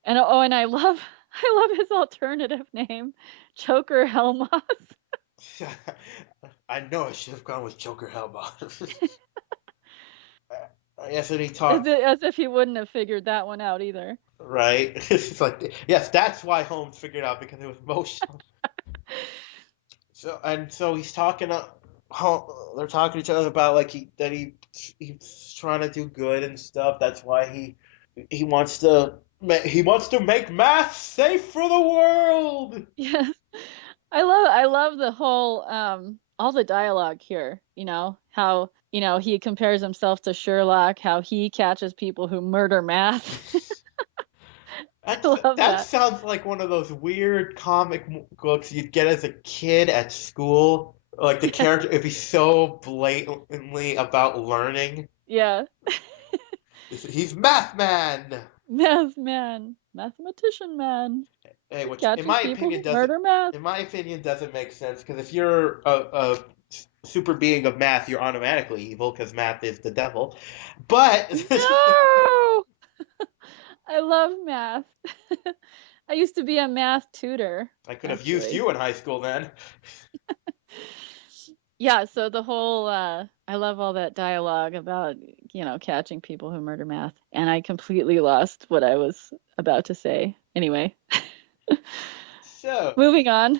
And oh, and I love I love his alternative name, Choker Helmut. I know I should have gone with Joker Hellbot. Yes, and he As talked. if, as if he wouldn't have figured that one out either. Right? It's like yes, that's why Holmes figured out because it was motion. So he's talking. They're talking to each other about like he's trying to do good and stuff. That's why he wants to he wants to make math safe for the world. Yes. I love the whole all the dialogue here, how, he compares himself to Sherlock, how he catches people who murder math. I love That that. sounds like one of those weird comic books you'd get as a kid at school. Like the Yeah. character, it'd be so blatantly about learning. Yeah. He's Math Man. Math man. Mathematician man. Hey, which Catches people who murder math. in my opinion, doesn't make sense because if you're a super being of math, you're automatically evil because math is the devil. But No! I love math. I used to be a math tutor, I could have used actually. you in high school then. Yeah, so the whole I love all that dialogue about, catching people who murder math, and I completely lost what I was about to say. Anyway, So moving on.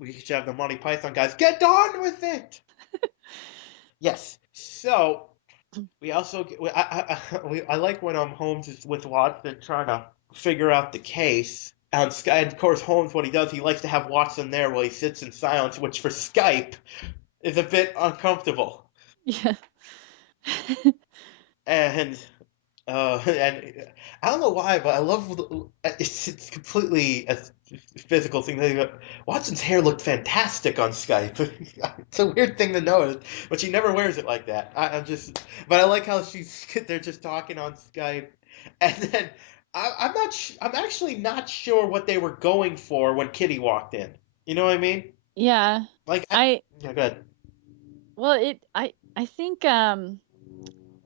we should have the Monty Python guys get on with it. Yes. So we also I like when Holmes is with Watson trying to figure out the case. And of course, Holmes, what he does, he likes to have Watson there while he sits in silence, which for Skype is a bit uncomfortable. Yeah. And and I don't know why, but I love it's completely a physical thing. Watson's hair looked fantastic on Skype. It's a weird thing to notice, but she never wears it like that. But I like how they're just talking on Skype, and then I'm not, I'm actually not sure what they were going for when Kitty walked in. You know what I mean? Yeah. Like, I yeah, good. well, I think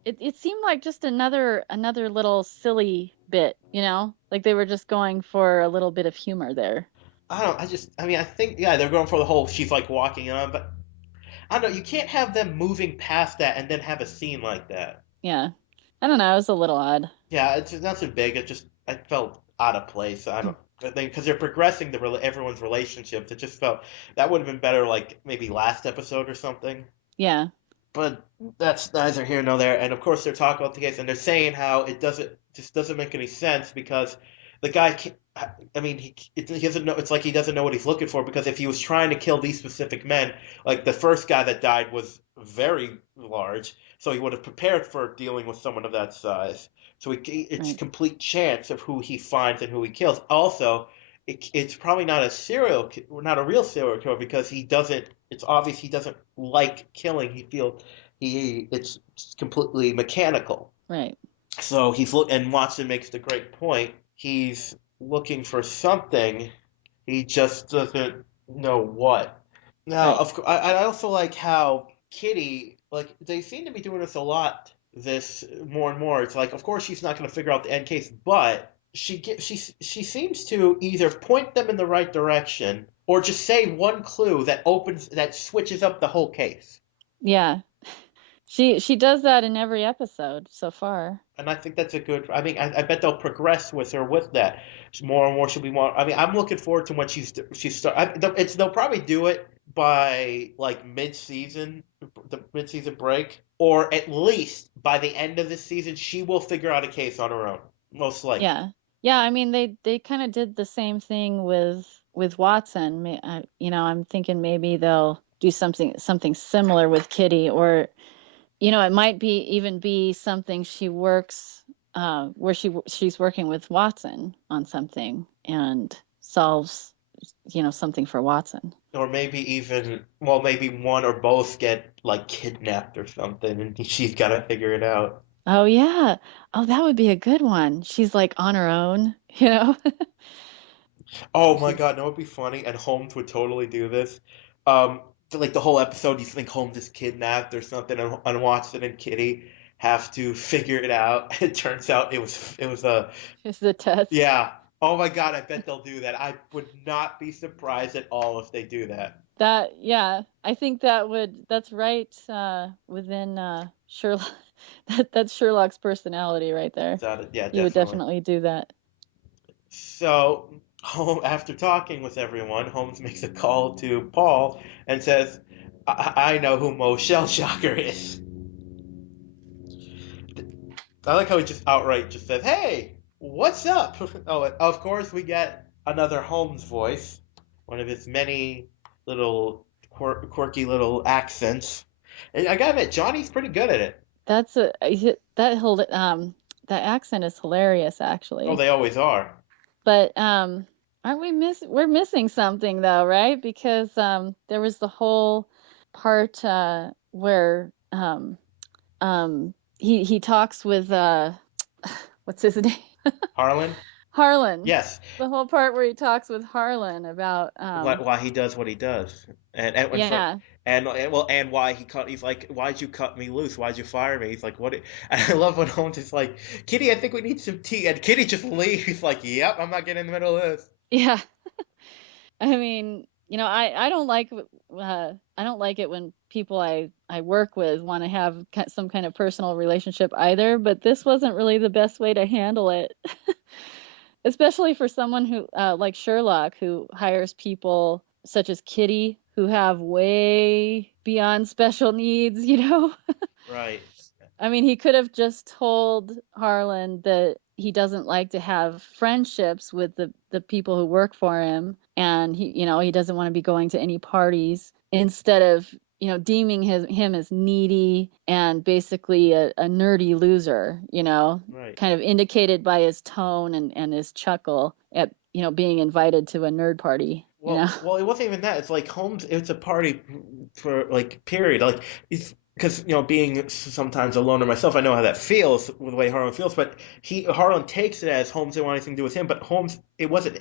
it seemed like just another little silly bit, Like they were just going for a little bit of humor there. I don't. I mean, I think yeah, they're going for the whole. She's like walking on, but I don't know. You can't have them moving past that and then have a scene like that. Yeah. I don't know, it was a little odd. Yeah, it's nothing big. It just I felt out of place. I don't. I think because they're progressing everyone's relationships. It just felt that would have been better, like maybe last episode or something. Yeah. But that's neither here nor there. And of course, they're talking about the case, and they're saying how it doesn't make any sense because the guy can't. I mean, he doesn't know. It's like he doesn't know what he's looking for because if he was trying to kill these specific men, like the first guy that died was very large, so he would have prepared for dealing with someone of that size. So it's Right. complete chance of who he finds and who he kills. Also, it's probably not a real serial killer because he doesn't. It's obvious he doesn't like killing. He feels it's completely mechanical. Right. So and Watson makes the great point. He's looking for something. He just doesn't know what. Now, Right. of course, I also like how Kitty, like they seem to be doing this a lot. This more and more. It's like, of course, she's not going to figure out the end case, but she seems to either point them in the right direction or just say one clue that switches up the whole case. Yeah. She does that in every episode so far. And I think that's a good. I mean, I bet they'll progress with her with that. More and more she'll be more. I mean, I'm looking forward to when she's start. They'll probably do it by like mid-season, the mid-season break, or at least by the end of the season, she will figure out a case on her own, most likely. Yeah. Yeah, I mean they kind of did the same thing with Watson. I'm thinking maybe they'll do something similar with Kitty, or it might be even be something she works where she's working with Watson on something and solves something for Watson. Or maybe even, well, maybe one or both get like kidnapped or something, and she's got to figure it out. Oh yeah. Oh, that would be a good one. She's like on her own. Oh my She's God, no, it'd be funny, and Holmes would totally do this. Um, like the whole episode, you think Holmes is kidnapped or something, and Watson and Kitty have to figure it out. It turns out it was a is the test. yeah. Oh my God, I bet they'll do that. I would not be surprised at all if they do that. That, yeah, I think that's right within Sherlock. That's Sherlock's personality right there. Yeah, He would definitely. definitely do that. So, after talking with everyone, Holmes makes a call to Paul and says, I know who Mo Shellshocker is. I like how he just outright just says, "Hey, what's up?" Oh, of course we get another Holmes voice, one of his many little quirky little accents. And I gotta admit, Johnny's pretty good at it. That's that accent is hilarious Oh, actually. they always are. But aren't we're missing something though, right? Because there was the whole part where he talks with what's his name? Harlan? Harlan. Yes. The whole part where he talks with Harlan about Why he does what he does, and for, yeah. and well, and why he cut. He's like, why'd you cut me loose? Why'd you fire me? He's like, what? And I love when Holmes is like, Kitty, I think we need some tea, and Kitty just leaves. He's like, yep, I'm not getting in the middle of this. Yeah. I mean, I don't like I don't like it when people I work with want to have some kind of personal relationship either, but this wasn't really the best way to handle it. Especially for someone who like Sherlock who hires people such as Kitty who have way beyond special needs, you know? Right, I mean, he could have just told Harlan that he doesn't like to have friendships with the people who work for him, and he doesn't want to be going to any parties instead of, deeming him as needy and basically a nerdy loser, right. kind of indicated by his tone and his chuckle at, being invited to a nerd party, Well, it wasn't even that. It's like Holmes. It's a party for like period. Like it's because being sometimes a loner myself, I know how that feels with the way Harlan feels. But Harlan takes it as Holmes didn't want anything to do with him. But Holmes, it wasn't.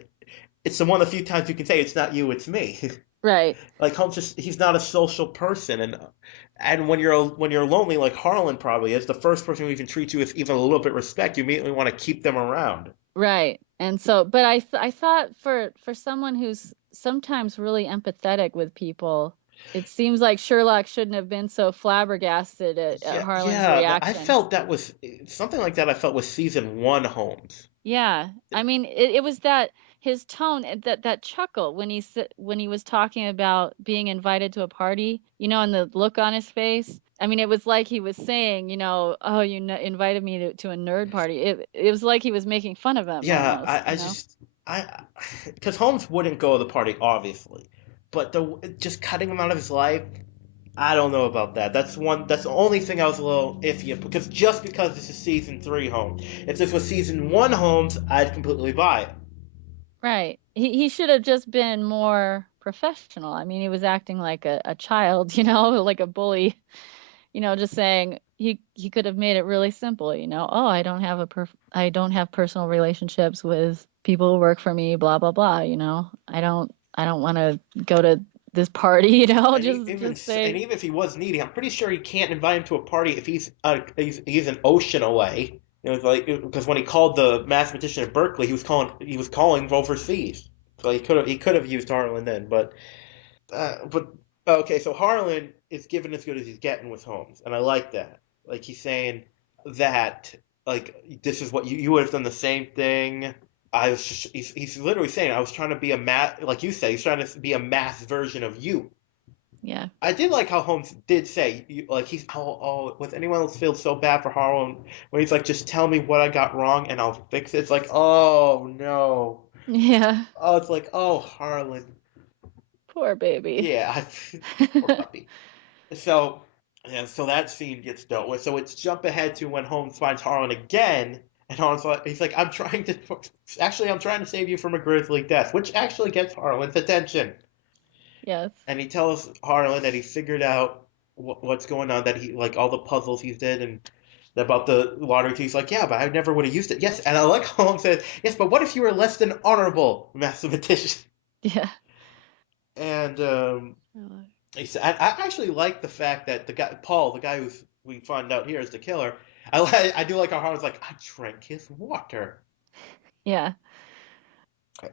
It's the one of the few times you can say it's not you, it's me. Right. Like Holmes just he's not a social person, and when you're lonely like Harlan probably is, the first person who even treats you with even a little bit of respect, you immediately want to keep them around. Right. And so, but I thought for someone who's sometimes really empathetic with people, it seems like Sherlock shouldn't have been so flabbergasted at Yeah, Harlan's yeah. I reaction. felt that was something like that. I felt was season one Holmes. Yeah. I mean, it was that his tone, that chuckle when when he was talking about being invited to a party, and the look on his face. I mean, it was like he was saying, oh, you invited me to a nerd party. It was like he was making fun of him Yeah, almost, I just I because Holmes wouldn't go to the party obviously, but the just cutting him out of his life. I don't know about that. That's the only thing I was a little iffy of, because just because this is season three Holmes. If this was season one Holmes, I'd completely buy it. Right. He should have just been more professional. I mean, he was acting like a child, like a bully, just saying he could have made it really simple, Oh, I don't have personal relationships with people who work for me, blah blah blah, I don't want to go to this party, And just say, even if he was needy, I'm pretty sure he can't invite him to a party if he's an ocean away. Like because when he called the mathematician at Berkeley, he was calling overseas. So he could have used Harlan then, but okay. So Harlan is given as good as he's getting with Holmes, and I like that. Like he's saying that like this is what you would have done the same thing. He's literally saying I was trying to be a math like you say he's trying to be a math version of you. yeah. I did like how Holmes did say, like he's, with anyone else feels so bad for Harlan when he's like, just tell me what I got wrong and I'll fix it. It's like, oh no. Yeah. Oh, it's like, oh, Harlan. Poor baby. Yeah, poor puppy. So, yeah, so that scene gets dealt with. So it's jump ahead to when Holmes finds Harlan again, and he's like, I'm trying to save you from a grisly death, which actually gets Harlan's attention. Yes. And he tells Harlan that he figured out what's going on, that he like all the puzzles he did, and about the lottery. He's like, yeah, but I never would have used it. Yes, and I like how Holmes says, yes, but what if you were less than honorable mathematician? Yeah. And Oh, he said, I actually like the fact that the guy Paul, the guy who's we find out here is the killer. I do like how Harlan's like, I drank his water. yeah.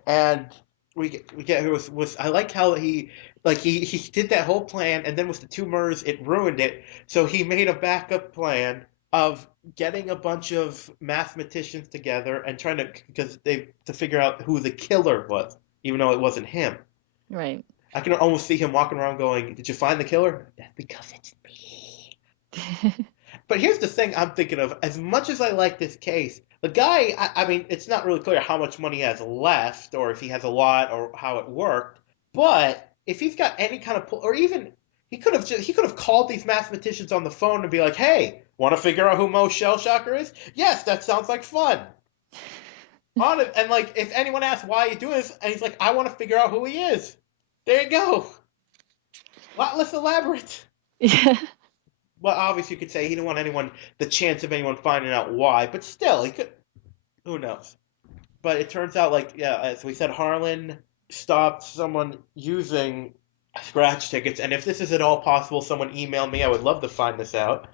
And we get was I like how he did that whole plan, and then with the two murders it ruined it. So he made a backup plan of getting a bunch of mathematicians together and trying to figure out who the killer was, even though it wasn't him. Right. I can almost see him walking around going, "Did you find the killer?" That's because it's me. But here's the thing I'm thinking of. As much as I like this case, the guy, I mean, it's not really clear how much money he has left, or if he has a lot, or how it worked. But if he's got any kind of or even he could have called these mathematicians on the phone and be like, "Hey, want to figure out who Mo Shellshocker is? Yes, that sounds like fun." On it, and like if anyone asks why you doing this, and he's like, "I want to figure out who he is." There you go. A lot less elaborate. Yeah. Well, obviously you could say he didn't want anyone the chance of anyone finding out why, but still, he could. Who knows? But it turns out, like, yeah, as we said, Harlan stopped someone using scratch tickets. And if this is at all possible, someone email me. I would love to find this out.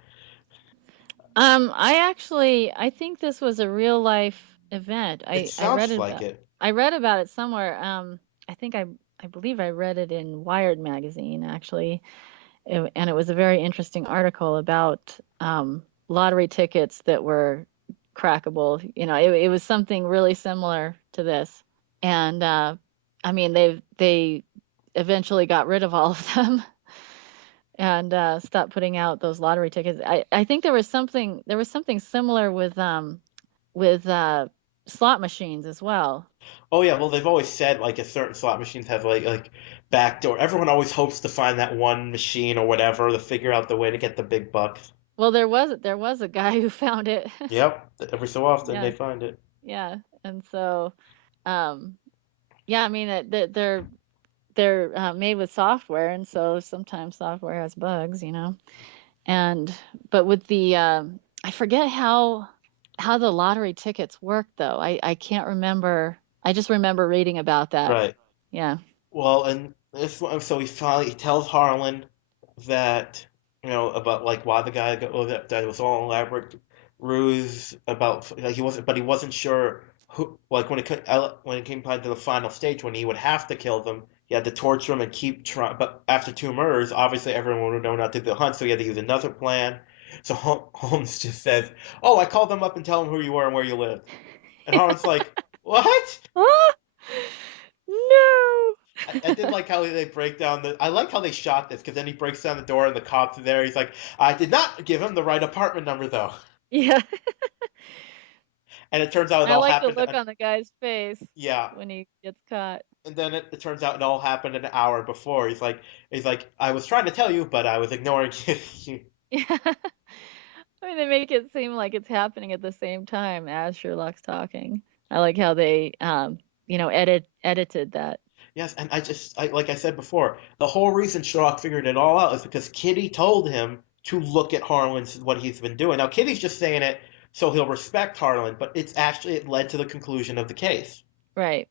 I think this was a real life event. It sounds like it. I read about it somewhere. I think I believe I read it in Wired magazine actually. And it was a very interesting article about lottery tickets that were crackable. It was something really similar to this. And I mean, they eventually got rid of all of them and stopped putting out those lottery tickets. I think there was something similar with slot machines as well. Oh yeah, well they've always said like a certain slot machines have like backdoor. Everyone always hopes to find that one machine or whatever to figure out the way to get the big bucks. Well, there was a guy who found it. Yep, every so often they Yeah, find it. yeah. And so um yeah, I mean they're made with software, and so sometimes software has bugs. And but with the I forget how the lottery tickets work though. I can't remember. I just remember reading about that. Right. Yeah. Well, and this one, so he tells Harlan that about like why the guy that was all elaborate ruse about like he wasn't sure who like when it came time to the final stage when he would have to kill them. He had to torture them and keep trying. But after two murders, obviously everyone would know not to do the hunt, so he had to use another plan. So Holmes just says, "Oh, I called them up and tell them who you were and where you lived." And Harlan's like, "What?" Ah! No. I did like how they break down the. I like how they shot this because then he breaks down the door and the cops are there. He's like, I did not give him the right apartment number though, Yeah. and it turns out it I all like the happened. look on the guy's face Yeah, when he gets caught. and then it turns out it all happened an hour before. He's like, I was trying to tell you, but I was ignoring you. Yeah. I mean, they make it seem like it's happening at the same time as Sherlock's talking. I like how they, edited that. Yes, and like I said before, the whole reason Sherlock figured it all out is because Kitty told him to look at Harlan's what he's been doing. Now Kitty's just saying it so he'll respect Harlan, but it led to the conclusion of the case. Right.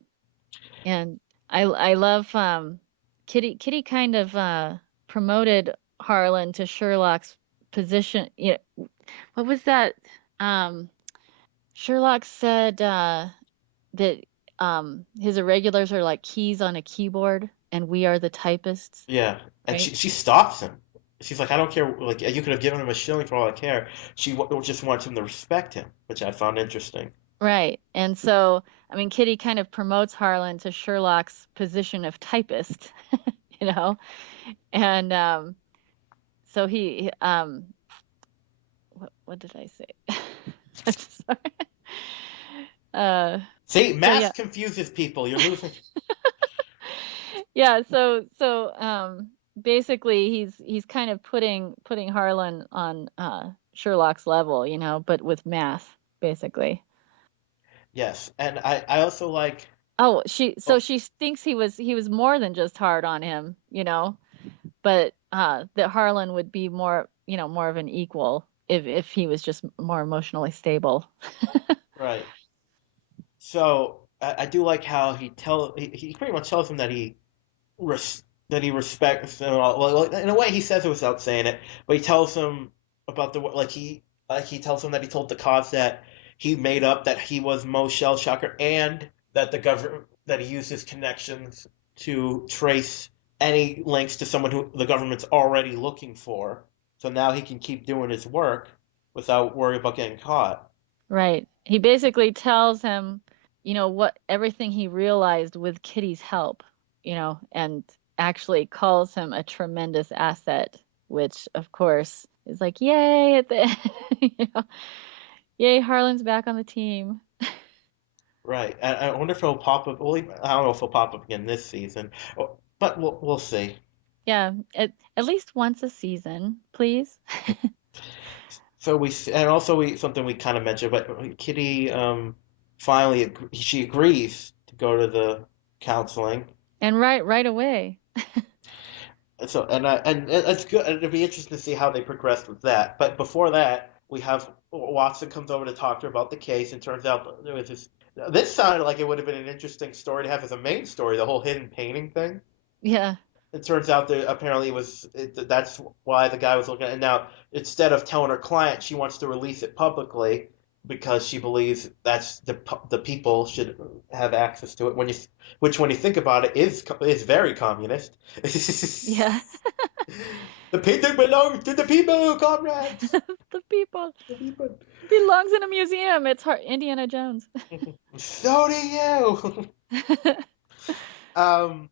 And I love Kitty kind of promoted Harlan to Sherlock's position. Yeah, what was that? Um, Sherlock said that his irregulars are like keys on a keyboard, and we are the typists, Yeah, and right? she stops him. She's like, I don't care. Like you could have given him a shilling for all I care. Just wants him to respect him, which I found interesting. Right. And so, I mean, Kitty kind of promotes Harlan to Sherlock's position of typist, you know? And so what did I say? I'm sorry. Uh, See, so yeah. math confuses people. You're losing. Yeah, basically he's kind of putting Harlan on Sherlock's level, but with math, basically. Yes, and I also like. Oh, so Oh, she thinks he was more than just hard on him, but that Harlan would be more of an equal if he was just more emotionally stable. right. So I do like how he pretty much tells him that that he respects him. Well, in a way, he says it without saying it, but he tells him about the like he tells him that he told the cops that he made up that he was Mo Shellshocker and that the government that he used his connections to trace any links to someone who the government's already looking for. So now he can keep doing his work without worry about getting caught. Right. He basically tells him, what everything he realized with Kitty's help, and actually calls him a tremendous asset, which of course is like, yay at the end, yay, Harlan's back on the team. Right. I wonder if he'll pop up. Well, I don't know if he'll pop up again this season. but we'll see. Yeah, at least once a season, please. So and also something we kind of mentioned, but Kitty finally she agrees to go to the counseling. And right away. So and it's good. And it'll be interesting to see how they progress with that. But before that, we have Watson comes over to talk to her about the case, and turns out there was this. This sounded like it would have been an interesting story to have as a main story, the whole hidden painting thing. Yeah. It turns out that apparently that's why the guy was looking at it. And now, instead of telling her client, she wants to release it publicly because she believes that's the people should have access to it. When you think about it, is very communist. Yeah. The painting belongs to the people, comrades. The people The people. belongs in a museum. It's Indiana Jones. So do you. um,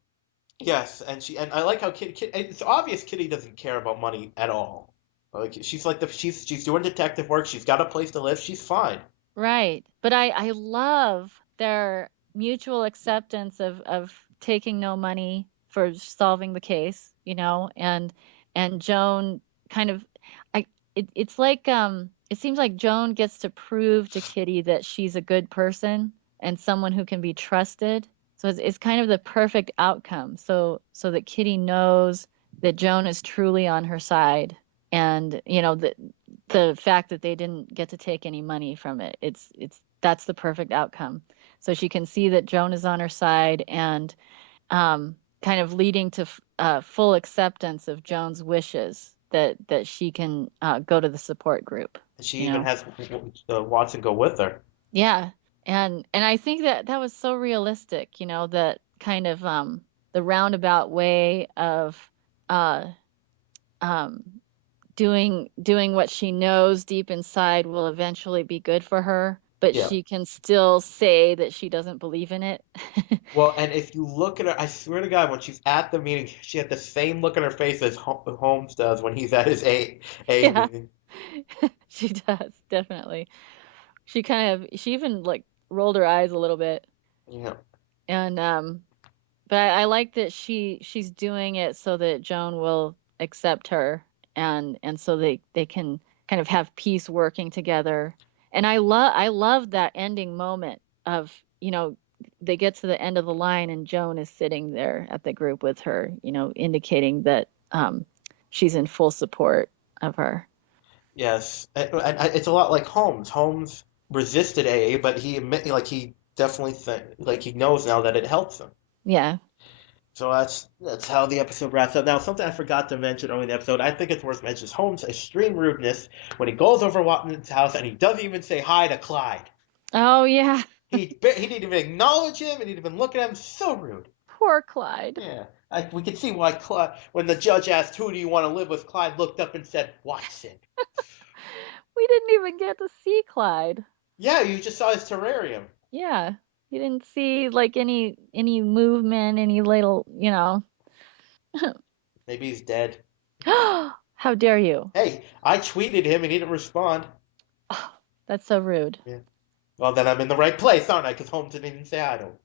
Yes, and I like how Kitty. It's obvious Kitty doesn't care about money at all. Like she's like she's doing detective work. She's got a place to live. She's fine. Right. But I love their mutual acceptance of taking no money for solving the case, and Joan kind of I it's like it seems like Joan gets to prove to Kitty that she's a good person and someone who can be trusted. So it's kind of the perfect outcome. So that Kitty knows that Joan is truly on her side, and the fact that they didn't get to take any money from it. It's that's the perfect outcome. So she can see that Joan is on her side, and kind of leading to full acceptance of Joan's wishes, that she can go to the support group. And she You even know, has Watson go with her. yeah, and I think that that was so realistic. That kind of the roundabout way of uh, um, doing what she knows deep inside will eventually be good for her, but Yeah. she can still say that she doesn't believe in it. Well, and if you look at her, I swear to God, when she's at the meeting, she had the same look on her face as Holmes does when he's at his A Yeah, meeting. she does, definitely. She even like rolled her eyes a little bit. Yeah. And but I like that she's doing it so that Joan will accept her, and so they can kind of have peace working together. And I love that ending moment of, they get to the end of the line and Joan is sitting there at the group with her, indicating that she's in full support of her. Yes, and it's a lot like Holmes. Holmes resisted AA, but like he definitely like he knows now that it helps him. Yeah. So that's how the episode wraps up. Now, something I forgot to mention earlier in the episode, I think it's worth mentioning, is Holmes' extreme rudeness when he goes over Watson's house and he doesn't even say hi to Clyde. Oh yeah. He didn't even acknowledge him, and he didn't even look at him. So rude. Poor Clyde. Yeah, we can see why Clyde, when the judge asked who do you want to live with, Clyde looked up and said Watson. We didn't even get to see Clyde. Yeah, you just saw his terrarium. Yeah. You didn't see like any movement, any little, Maybe he's dead. How dare you? Hey, I tweeted him and he didn't respond. Oh, that's so rude. Yeah. Well, then I'm in the right place, aren't I? Because Holmes didn't even say I don't.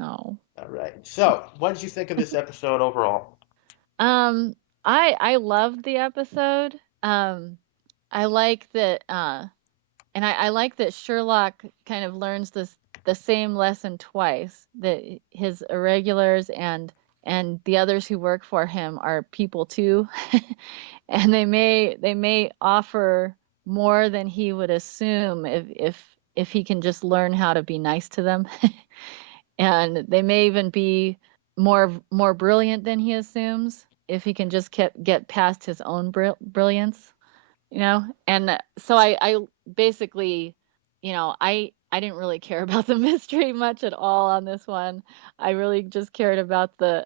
Oh. All right. So, what did you think of this episode overall? Um, I loved the episode. I like that and I like that Sherlock kind of learns the same lesson twice, that his irregulars and the others who work for him are people too. And they may offer more than he would assume if he can just learn how to be nice to them. And they may even be more brilliant than he assumes if he can just get past his own brilliance. And so I basically, I didn't really care about the mystery much at all on this one. I really just cared about the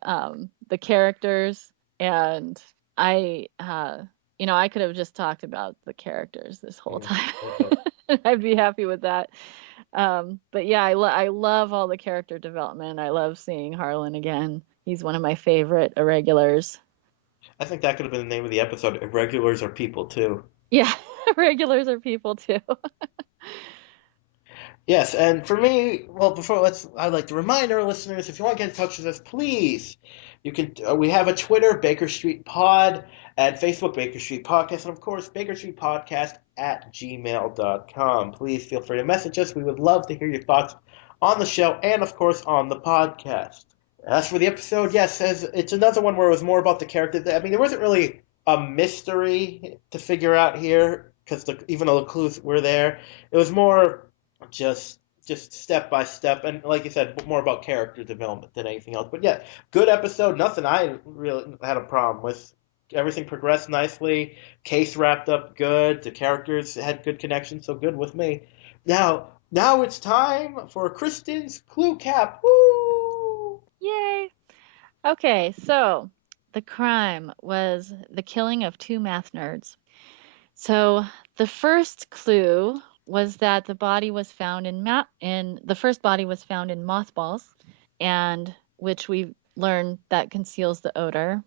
characters, and I I could have just talked about the characters this whole Yeah. time. Okay. I'd be happy with that. But yeah, I love all the character development. I love seeing Harlan again. He's one of my favorite irregulars. I think that could have been the name of the episode. Irregulars are people too. Yeah, regulars are people too. Yes, and for me, well, I'd like to remind our listeners, if you want to get in touch with us, please You can. We have a Twitter, Baker Street Pod, and Facebook, Baker Street Podcast, and of course, Baker Street Podcast at gmail.com. Please feel free to message us. We would love to hear your thoughts on the show and, of course, on the podcast. As for the episode, yes, it's another one where it was more about the character. I mean, there wasn't really a mystery to figure out here because even though the clues were there, it was more just step by step, and like you said, more about character development than anything else. But yeah, good episode. Nothing I really had a problem with. Everything progressed nicely. Case wrapped up good. The characters had good connections, so good with me. Now it's time for Kristen's Clue Cap. Woo! Yay! Okay, so the crime was the killing of two math nerds. So the first clue was that the body was found in the first body was found in mothballs, and which we learned that conceals the odor.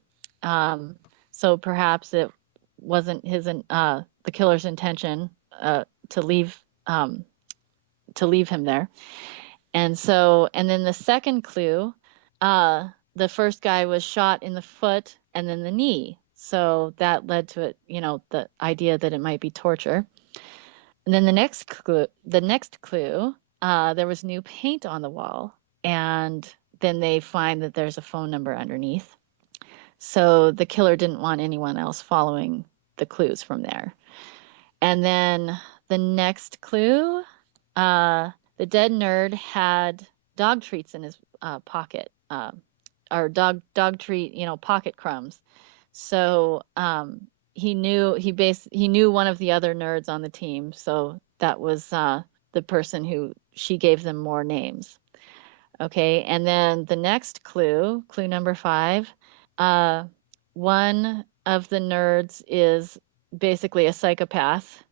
So perhaps it wasn't the killer's intention to leave him there. And then the second clue, the first guy was shot in the foot and then the knee. So that led to it, the idea that it might be torture. And then the next clue, there was new paint on the wall, and then they find that there's a phone number underneath. So the killer didn't want anyone else following the clues from there. And then the next clue, the dead nerd had dog treats in his pocket, or dog treat, pocket crumbs. So he knew one of the other nerds on the team. So that was the person who she gave them more names. Okay, and then the next clue number 5, one of the nerds is basically a psychopath.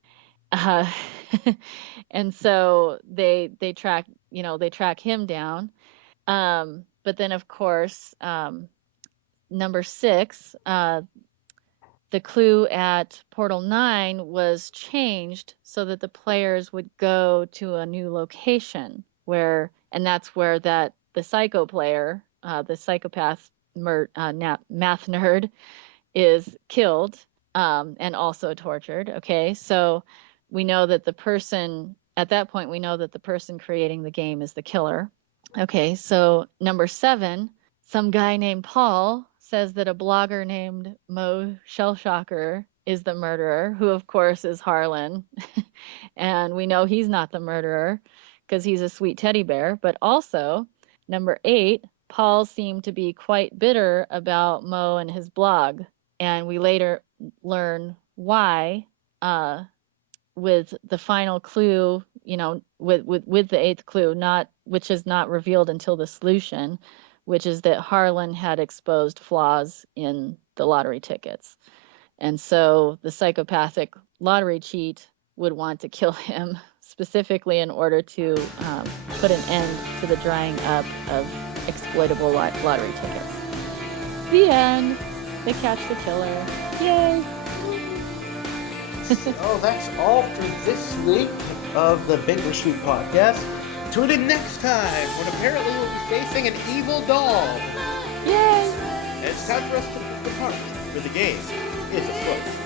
Uh, and so they track him down. But then of course, number 6, the clue at Portal 9 was changed so that the players would go to a new location and that's where the psycho player, the psychopath math nerd, is killed, and also tortured. Okay, so at that point we know that the person creating the game is the killer. Okay, so number 7, some guy named Paul says that a blogger named Mo Shellshocker is the murderer, who of course is Harlan. And we know he's not the murderer because he's a sweet teddy bear. But also, number 8, Paul seemed to be quite bitter about Mo and his blog. And we later learn why, with the final clue, with the 8th clue, which is not revealed until the solution, which is that Harlan had exposed flaws in the lottery tickets. And so the psychopathic lottery cheat would want to kill him specifically in order to put an end to the drying up of exploitable lottery tickets. The end. They catch the killer. Yay! So that's all for this week of the Baker Street Podcast. Tune in next time when apparently we'll be facing an evil doll. Yay! And it's time for us to depart, for the game is afoot.